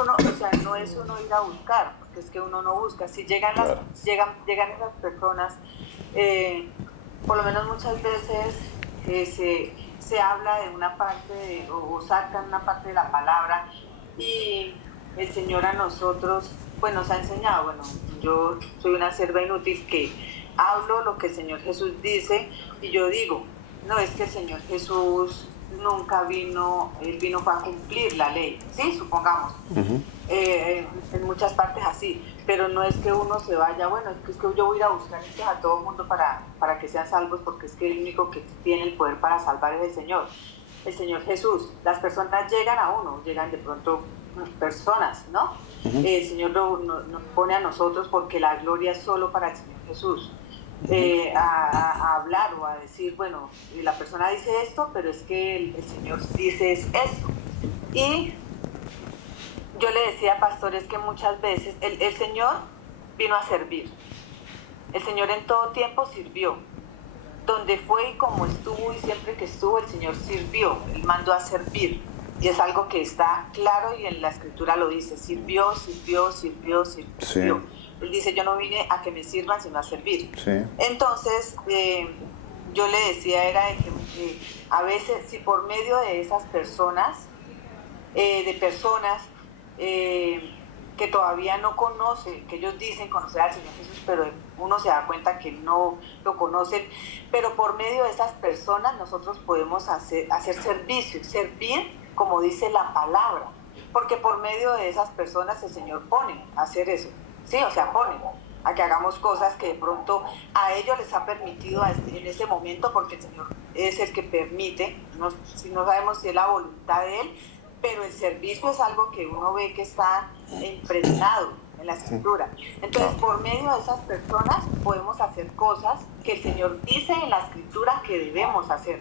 uno ir a buscar, porque es que uno no busca. Si llegan Claro. llegan esas personas, por lo menos muchas veces se habla de una parte o sacan una parte de la palabra y el Señor a nosotros pues nos ha enseñado. Bueno, yo soy una sierva inútil que hablo lo que el Señor Jesús dice y yo digo, no es que el Señor Jesús nunca vino, Él vino para cumplir la ley, ¿sí? Supongamos. En muchas partes así, pero no es que uno se vaya, bueno, es que yo voy a ir a buscar a todo el mundo para que sean salvos, porque es que el único que tiene el poder para salvar es el Señor Jesús. Las personas llegan a uno, llegan de pronto personas, ¿no? El Señor nos pone a nosotros porque la gloria es solo para el Señor Jesús. A hablar o a decir, bueno, la persona dice esto, pero es que el Señor dice esto. Y yo le decía, pastor, es que muchas veces el Señor vino a servir. El Señor en todo tiempo sirvió. Donde fue y como estuvo y siempre que estuvo, el Señor sirvió. Él mandó a servir. Y es algo que está claro y en la Escritura lo dice. Sirvió. Sí. Él dice, yo no vine a que me sirvan, sino a servir. Sí. Entonces, yo le decía, era de que a veces, si por medio de esas personas, que todavía no conocen, que ellos dicen conocer al Señor Jesús, pero uno se da cuenta que no lo conocen, pero por medio de esas personas nosotros podemos hacer servicio, servir como dice la palabra, porque por medio de esas personas el Señor pone a hacer eso, sí, o sea, pone a que hagamos cosas que de pronto a ellos les ha permitido en ese momento, porque el Señor es el que permite, no sabemos si es la voluntad de Él, pero el servicio es algo que uno ve que está impregnado en la Escritura. Entonces, por medio de esas personas podemos hacer cosas que el Señor dice en la Escritura que debemos hacer.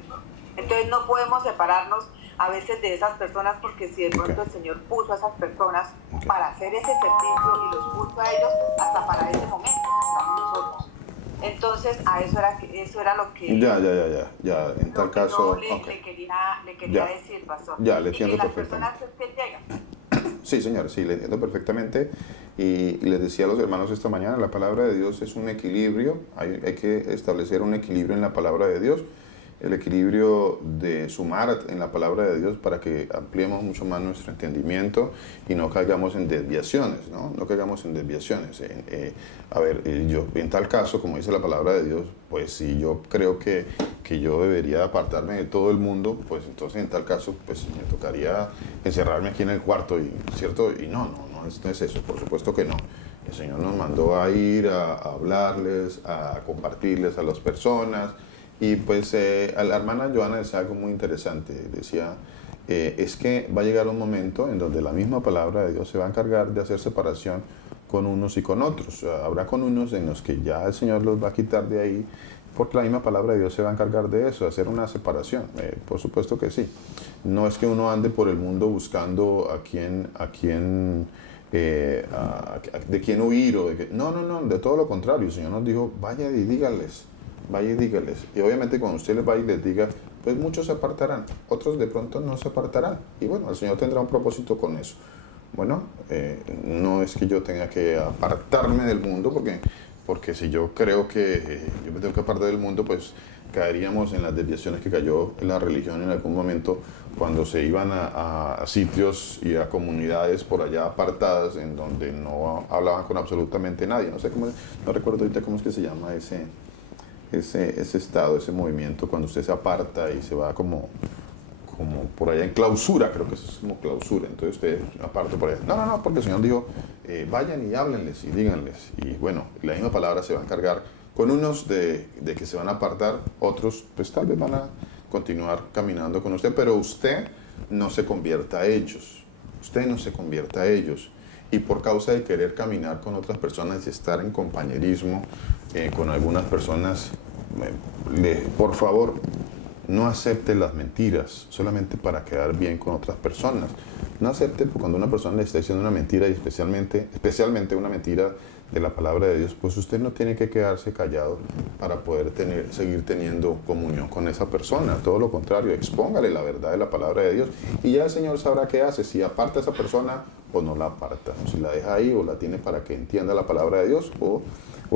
Entonces, no podemos separarnos a veces de esas personas, porque si de pronto el Señor puso a esas personas para hacer ese servicio y los puso a ellos hasta para ese momento, estamos nosotros. Entonces, a eso era lo que... Ya, en tal caso... le quería decir, pastor. Ya, le entiendo y que las perfectamente. personas que llegan. Sí, señor, sí, le entiendo perfectamente. Y les decía a los hermanos esta mañana, la palabra de Dios es un equilibrio. Hay que establecer un equilibrio en la palabra de Dios. El equilibrio de sumar en la palabra de Dios para que ampliemos mucho más nuestro entendimiento y no caigamos en desviaciones, ¿no? No caigamos en desviaciones. Yo en tal caso, como dice la palabra de Dios, pues si yo creo que yo debería apartarme de todo el mundo, pues entonces en tal caso pues me tocaría encerrarme aquí en el cuarto, ¿cierto? Y no es eso, por supuesto que no. El Señor nos mandó a ir a hablarles, a compartirles a las personas. Y pues a la hermana Joana decía algo muy interesante, decía, es que va a llegar un momento en donde la misma palabra de Dios se va a encargar de hacer separación con unos y con otros. Habrá con unos en los que ya el Señor los va a quitar de ahí, porque la misma palabra de Dios se va a encargar de eso, de hacer una separación. Por supuesto que sí. No es que uno ande por el mundo buscando de quién huir no, de todo lo contrario. El Señor nos dijo, vaya y dígales. Y obviamente cuando usted les va y les diga, pues muchos se apartarán, otros de pronto no se apartarán. Y bueno, el Señor tendrá un propósito con eso. Bueno, no es que yo tenga que apartarme del mundo, porque si yo creo que yo me tengo que apartar del mundo, pues caeríamos en las desviaciones que cayó la religión en algún momento, cuando se iban a sitios y a comunidades por allá apartadas, en donde no hablaban con absolutamente nadie. No recuerdo ahorita cómo es que se llama ese estado, ese movimiento, cuando usted se aparta y se va como por allá en clausura, creo que eso es como clausura. Entonces usted aparta por allá. No, porque el Señor dijo, vayan y háblenles y díganles. Y bueno, la misma palabra se va a encargar con unos de que se van a apartar, otros pues tal vez van a continuar caminando con usted, pero usted no se convierta a ellos. Y por causa de querer caminar con otras personas y estar en compañerismo con algunas personas, por favor, no acepte las mentiras solamente para quedar bien con otras personas. No acepte cuando una persona le está diciendo una mentira, y especialmente una mentira de la palabra de Dios, pues usted no tiene que quedarse callado para poder seguir teniendo comunión con esa persona. Todo lo contrario, expóngale la verdad de la palabra de Dios y ya el Señor sabrá qué hace, si aparta a esa persona o no la aparta, si la deja ahí o la tiene para que entienda la palabra de Dios, o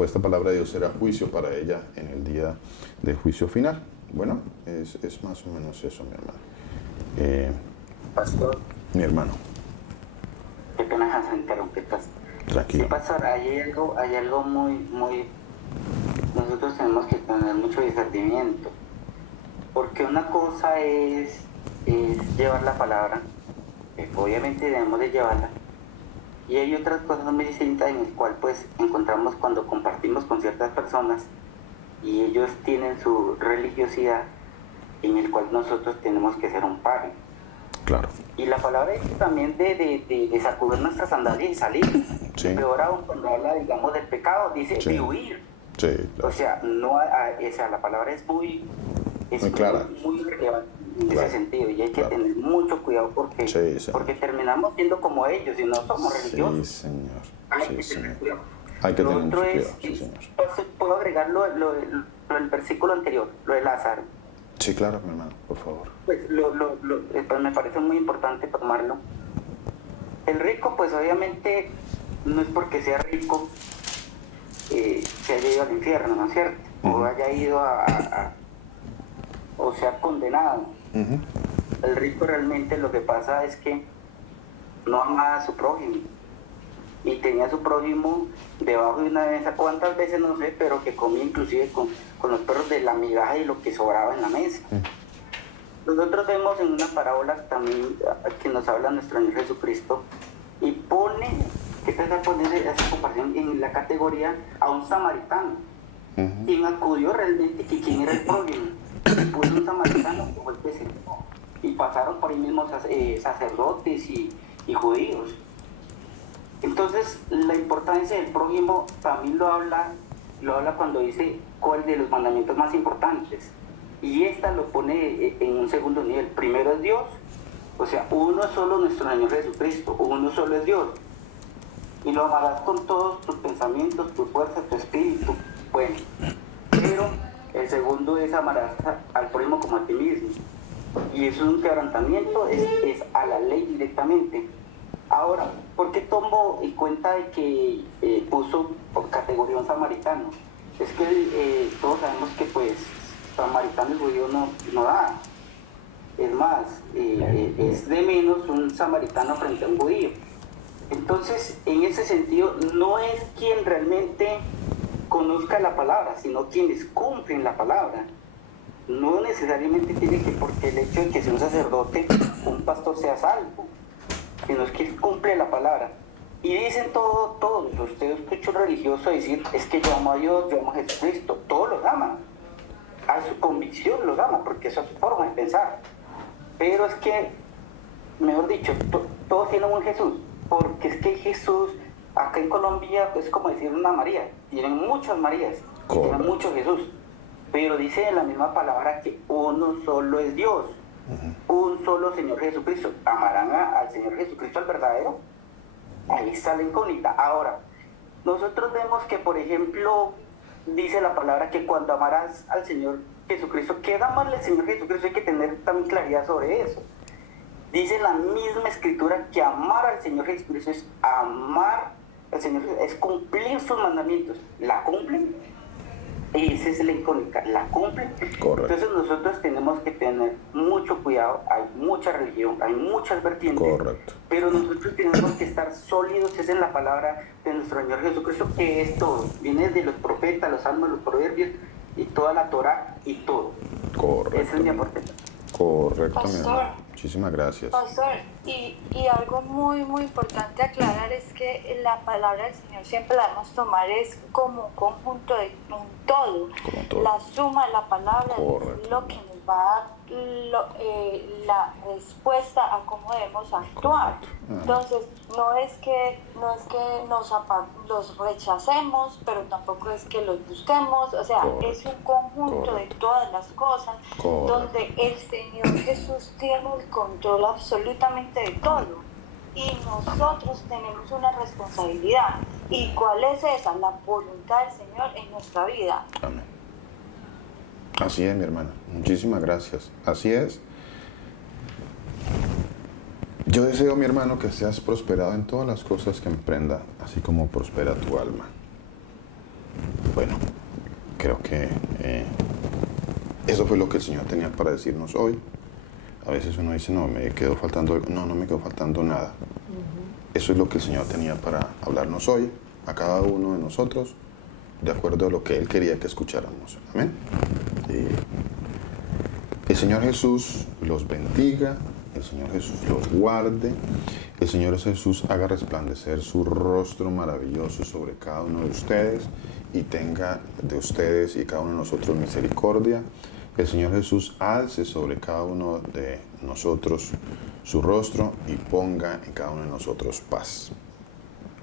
esta palabra de Dios será juicio para ella en el día del juicio final. Bueno, es más o menos eso, mi hermano. Pastor, mi hermano. qué pena interrumpir, pastor. Tranquilo. Sí, pastor, hay algo muy, nosotros tenemos que tener mucho discernimiento, porque una cosa es llevar la palabra, que obviamente debemos de llevarla, y hay otras cosas muy distintas en las cuales pues encontramos cuando compartimos con ciertas personas y ellos tienen su religiosidad, en el cual nosotros tenemos que ser un par. Claro. Y la palabra dice también de sacudir nuestras sandalias y salir. Sí. Peor aún cuando habla, digamos, del pecado, dice Sí. de huir. Sí, claro. O sea, la palabra es muy clara. muy relevante en Claro. ese sentido, y hay que Claro. tener mucho cuidado porque, Sí, señor. porque terminamos siendo como ellos y no somos religiosos. Sí, señor. Hay Sí, que señor. tener cuidado. Hay que Lo tener mucho otro cuidado, es, sí, señor. entonces puedo agregar lo del versículo anterior, lo de Lázaro. Sí, claro, mi hermano, por favor. Pues pues me parece muy importante tomarlo. El rico, pues obviamente, no es porque sea rico se haya ido al infierno, ¿no es cierto? O haya ido o sea condenado. Uh-huh. El rico realmente lo que pasa es que no amaba a su prójimo. Y tenía a su prójimo debajo de una mesa, cuántas veces no sé, pero que comía inclusive con los perros de la migaja y lo que sobraba en la mesa. Nosotros vemos en una parábola también que nos habla nuestro Señor Jesucristo y pone, que trata de poner esa comparación en la categoría a un samaritano, quien acudió realmente, que quien era el prójimo, puso un samaritano como el que se dio, y pasaron por ahí mismos sacerdotes y judíos. Entonces, la importancia del prójimo también lo habla cuando dice cuál de los mandamientos más importantes. Y esta lo pone en un segundo nivel. Primero es Dios, o sea, uno solo, nuestro Señor Jesucristo, uno solo es Dios. Y lo amarás con todos tus pensamientos, tu fuerza, tu espíritu. Bueno, pero el segundo es amarás al prójimo como a ti mismo. Y eso es un quebrantamiento, es a la ley directamente. Ahora, ¿por qué tomo en cuenta de que puso por categoría un samaritano? Es que todos sabemos que pues samaritano y judío no da. Es más, es de menos un samaritano frente a un judío. Entonces, en ese sentido, no es quien realmente conozca la palabra, sino quienes cumplen la palabra. No necesariamente tiene que, porque el hecho de que sea un sacerdote, un pastor sea salvo, sino es que cumple la palabra. Y dicen todos, usted escucha un religioso decir, es que yo amo a Dios, yo amo a Jesucristo, todos los aman, a su convicción los aman, porque esa es su forma de pensar. Pero es que, mejor dicho, todos tienen un Jesús, porque es que Jesús acá en Colombia es como decir una María, tienen muchas Marías, y tienen Correcto. muchos Jesús, pero dice en la misma palabra que uno solo es Dios, un solo Señor Jesucristo. ¿Amarán al Señor Jesucristo, al verdadero? Ahí está la incógnita. Ahora, nosotros vemos que, por ejemplo, dice la palabra que cuando amarás al Señor Jesucristo, ¿qué es amarle al Señor Jesucristo? Hay que tener también claridad sobre eso. Dice la misma escritura que amar al Señor Jesucristo es amar al Señor, es cumplir sus mandamientos. ¿La cumplen? Esa es la incógnita, ¿la cumplen? Correcto. Entonces nosotros tenemos que tener mucho cuidado, hay mucha religión, hay muchas vertientes, Correcto. pero nosotros tenemos que estar sólidos, esa es la palabra de nuestro Señor Jesucristo, que es todo, viene de los profetas, los salmos, los proverbios, y toda la Torah y todo. Correcto. Esa es mi aporte. Correcto, mi Pastor. hermano. Muchísimas gracias. Pastor, y algo muy, muy importante aclarar es que la palabra del Señor siempre la debemos tomar es como un conjunto de un todo. Como un todo. La suma de la palabra Correcto. es lo que nos va a dar la respuesta a cómo debemos actuar. Correcto. Ajá. Entonces, no es que los rechacemos, pero tampoco es que los busquemos, o sea, Correcto. es un conjunto Correcto. de todas las cosas, Correcto. donde el Señor Jesús tiene el control absolutamente de todo y nosotros tenemos una responsabilidad. ¿Y cuál es esa? La voluntad del Señor en nuestra vida. Amén. Así es, mi hermana. Muchísimas gracias. Así es. Yo deseo, mi hermano, que seas prosperado en todas las cosas que emprenda, así como prospera tu alma. Bueno, creo que eso fue lo que el Señor tenía para decirnos hoy. A veces uno dice, no, me quedó faltando algo. No, no me quedó faltando nada. Eso es lo que el Señor tenía para hablarnos hoy, a cada uno de nosotros, de acuerdo a lo que Él quería que escucháramos. Amén. El Señor Jesús los bendiga, el Señor Jesús los guarde, el Señor Jesús haga resplandecer su rostro maravilloso sobre cada uno de ustedes y tenga de ustedes y cada uno de nosotros misericordia. El Señor Jesús alce sobre cada uno de nosotros su rostro y ponga en cada uno de nosotros paz.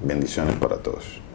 Bendiciones para todos.